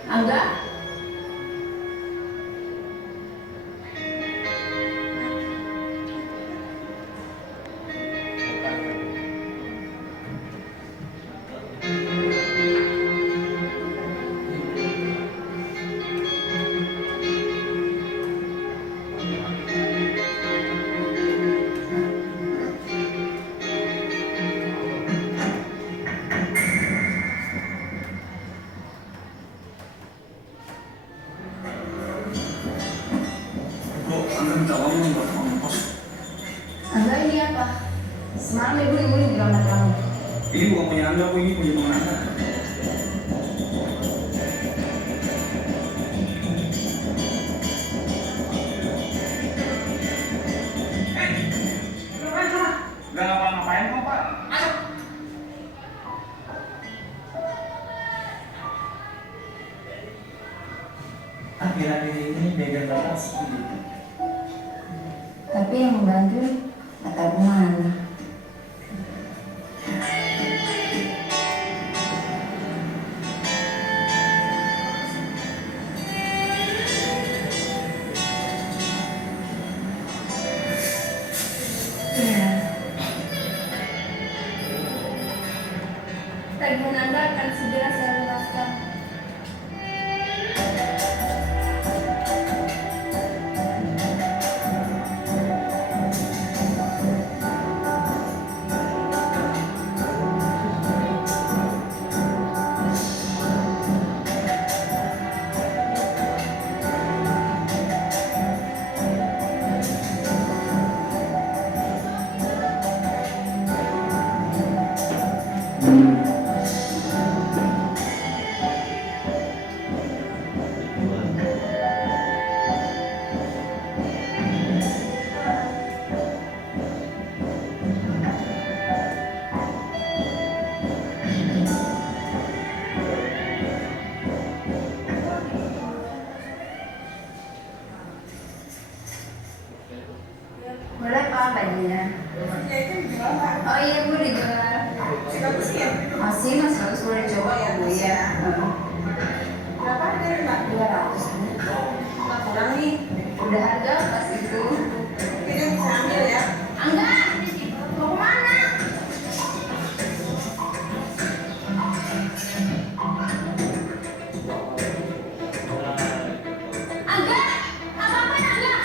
Angga? Angga ini apa? Semalam ibu di kamar kamu. Ini bukan punya Anda, ini punya teman Anda. Gak ngapa-ngapain kok Pak. Masuk. Akhir-akhir ini beda Bapak sedikit. Tapi yang membantu nggak tahu kemana. Anda akan segera saya jelaskan. Boleh Pak bajunya? Oh iya Bu dijual. Masih mas bagus boleh coba ya Bu ya. Berapa harganya Mbak? 200. Nggak kurang nih. Udah harga pas itu. Kayaknya bisa ambil ya? Enggak. Mau kemana? Enggak. Apa-apa enggak?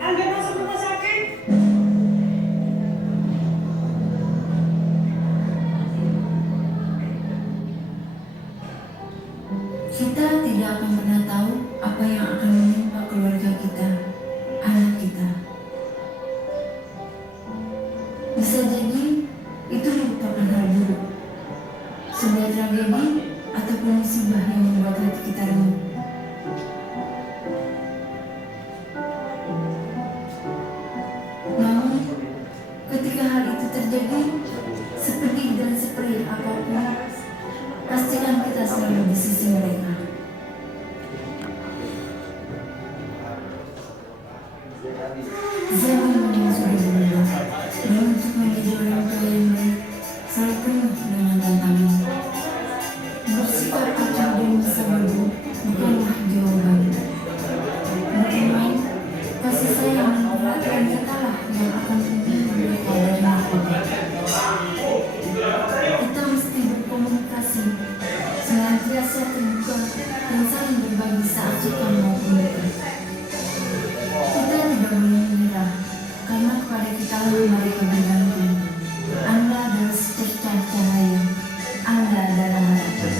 Angga masuk rumah sakit. Kita tidak akan pernah tahu apa yang akan menimpa keluarga kita, anak kita. Bisa jadi itu merupakan hal buruk, sebuah tragedi ataupun musibah yang membuat hati kita remuk. Namun, ketika hal itu terjadi, sepedih dan seperih apapun, pastikan kita selalu di sisi mereka. Zaman yang sudah berubah, dan untuk menjadi orang tua yang baik, selalu penuh dengan tantangan. Bersikap acuh dan bersabar bukanlah jawaban. Beriman, kasih sayang dan perhatian kitalah yang akan menjadi mereka dari narkoba. Kita mesti berkomunikasi, senantiasa terbuka dan saling berbagi saat suka maupun duka. Kita tidak boleh menyerah, karena kepada kita lah mereka bergantung. Anda adalah secercah cahaya, Anda adalah harapan.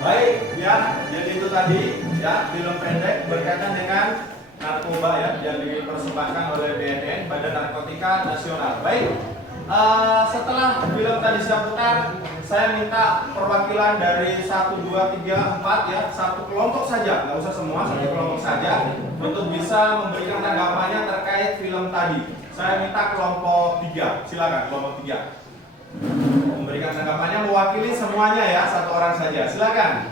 Baik, ya, jadi itu tadi ya film pendek berkaitan dengan narkoba ya yang dipersembahkan oleh BNN Badan Narkotika Nasional. Baik, setelah film tadi sudah putar, saya minta perwakilan dari 1, 2, 3, 4 ya, satu kelompok saja, nggak usah semua, satu kelompok saja untuk bisa memberikan tanggapannya terkait film tadi. Saya minta kelompok 3, silakan kelompok 3 memberikan tanggapannya, mewakili semuanya ya, satu orang saja, silakan.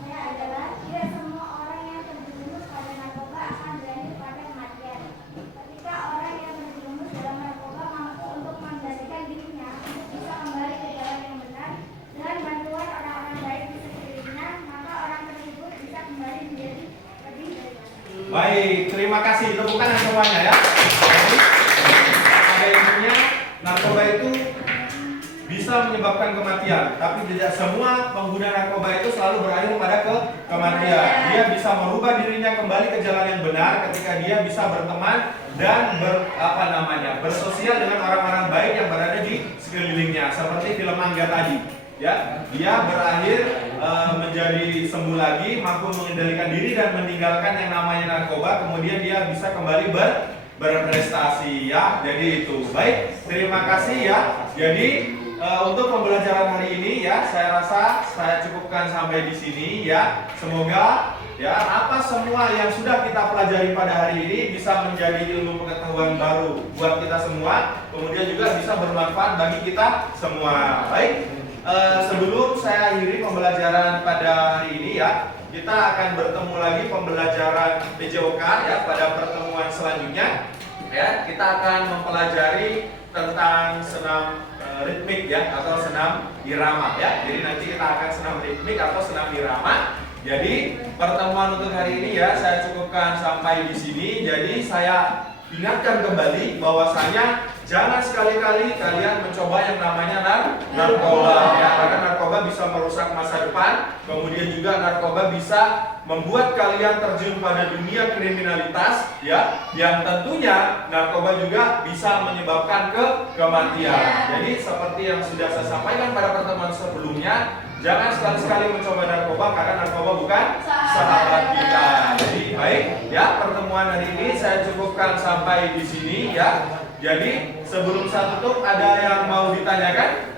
Saya adalah tidak semua orang yang terjerumus pada narkoba akan berakhir pada kematian. Ketika orang yang terjerumus dalam narkoba mampu untuk mengendalikan dirinya untuk bisa kembali ke jalan yang benar dengan bantuan orang-orang baik di sekelilingnya, maka orang tersebut bisa kembali menjadi lebih dari dulu. Baik, terima kasih. Tepukan semuanya ya. Pada intinya narkoba itu bisa menyebabkan kematian, tapi tidak semua pengguna narkoba itu selalu berakhir pada kematian. Dia bisa merubah dirinya kembali ke jalan yang benar ketika dia bisa berteman dan bersosial dengan orang-orang baik yang berada di sekelilingnya. Seperti film Angga tadi, ya, dia berakhir menjadi sembuh lagi, mampu mengendalikan diri dan meninggalkan yang namanya narkoba. Kemudian dia bisa kembali berprestasi ya. Jadi itu baik, terima kasih ya. Jadi untuk pembelajaran hari ini ya, saya rasa saya cukupkan sampai di sini ya. Semoga ya apa semua yang sudah kita pelajari pada hari ini bisa menjadi ilmu pengetahuan baru buat kita semua, kemudian juga bisa bermanfaat bagi kita semua. Baik, sebelum saya akhiri pembelajaran pada hari ini ya, kita akan bertemu lagi pembelajaran PJOK ya pada pertemuan selanjutnya. Ya, kita akan mempelajari tentang senam ritmik ya, atau senam irama ya. Jadi nanti kita akan senam ritmik atau senam irama. Jadi pertemuan untuk hari ini ya saya cukupkan sampai di sini. Jadi saya ingatkan kembali bahwasanya jangan sekali-kali kalian mencoba yang namanya narkoba ya, karena narkoba bisa merusak masa depan. Kemudian juga narkoba bisa membuat kalian terjun pada dunia kriminalitas ya, yang tentunya narkoba juga bisa menyebabkan kematian. Jadi seperti yang sudah saya sampaikan pada pertemuan sebelumnya, jangan sekali-sekali mencoba narkoba karena narkoba bukan sahabat kita. Jadi baik ya, pertemuan hari ini saya cukupkan sampai di sini ya. Jadi sebelum saya tutup, ada yang mau ditanyakan?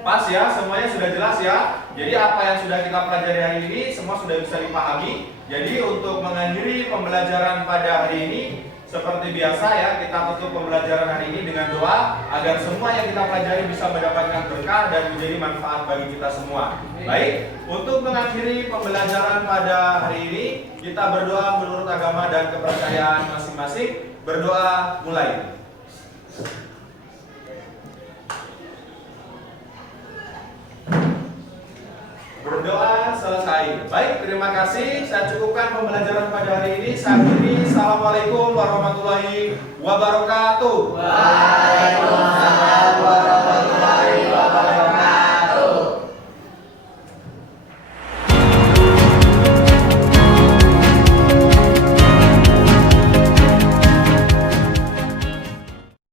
Pas ya, semuanya sudah jelas ya. Jadi apa yang sudah kita pelajari hari ini semua sudah bisa dipahami. Jadi untuk mengakhiri pembelajaran pada hari ini, seperti biasa ya, kita tutup pembelajaran hari ini dengan doa agar semua yang kita pelajari bisa mendapatkan berkah dan menjadi manfaat bagi kita semua. Baik, untuk mengakhiri pembelajaran pada hari ini, kita berdoa menurut agama dan kepercayaan masing-masing. Berdoa mulai. Berdoa selesai. Baik, terima kasih. Saya cukupkan pembelajaran pada hari ini. Saya akhiri. Assalamualaikum warahmatullahi wabarakatuh. Waalaikumsalam warahmatullahi wabarakatuh.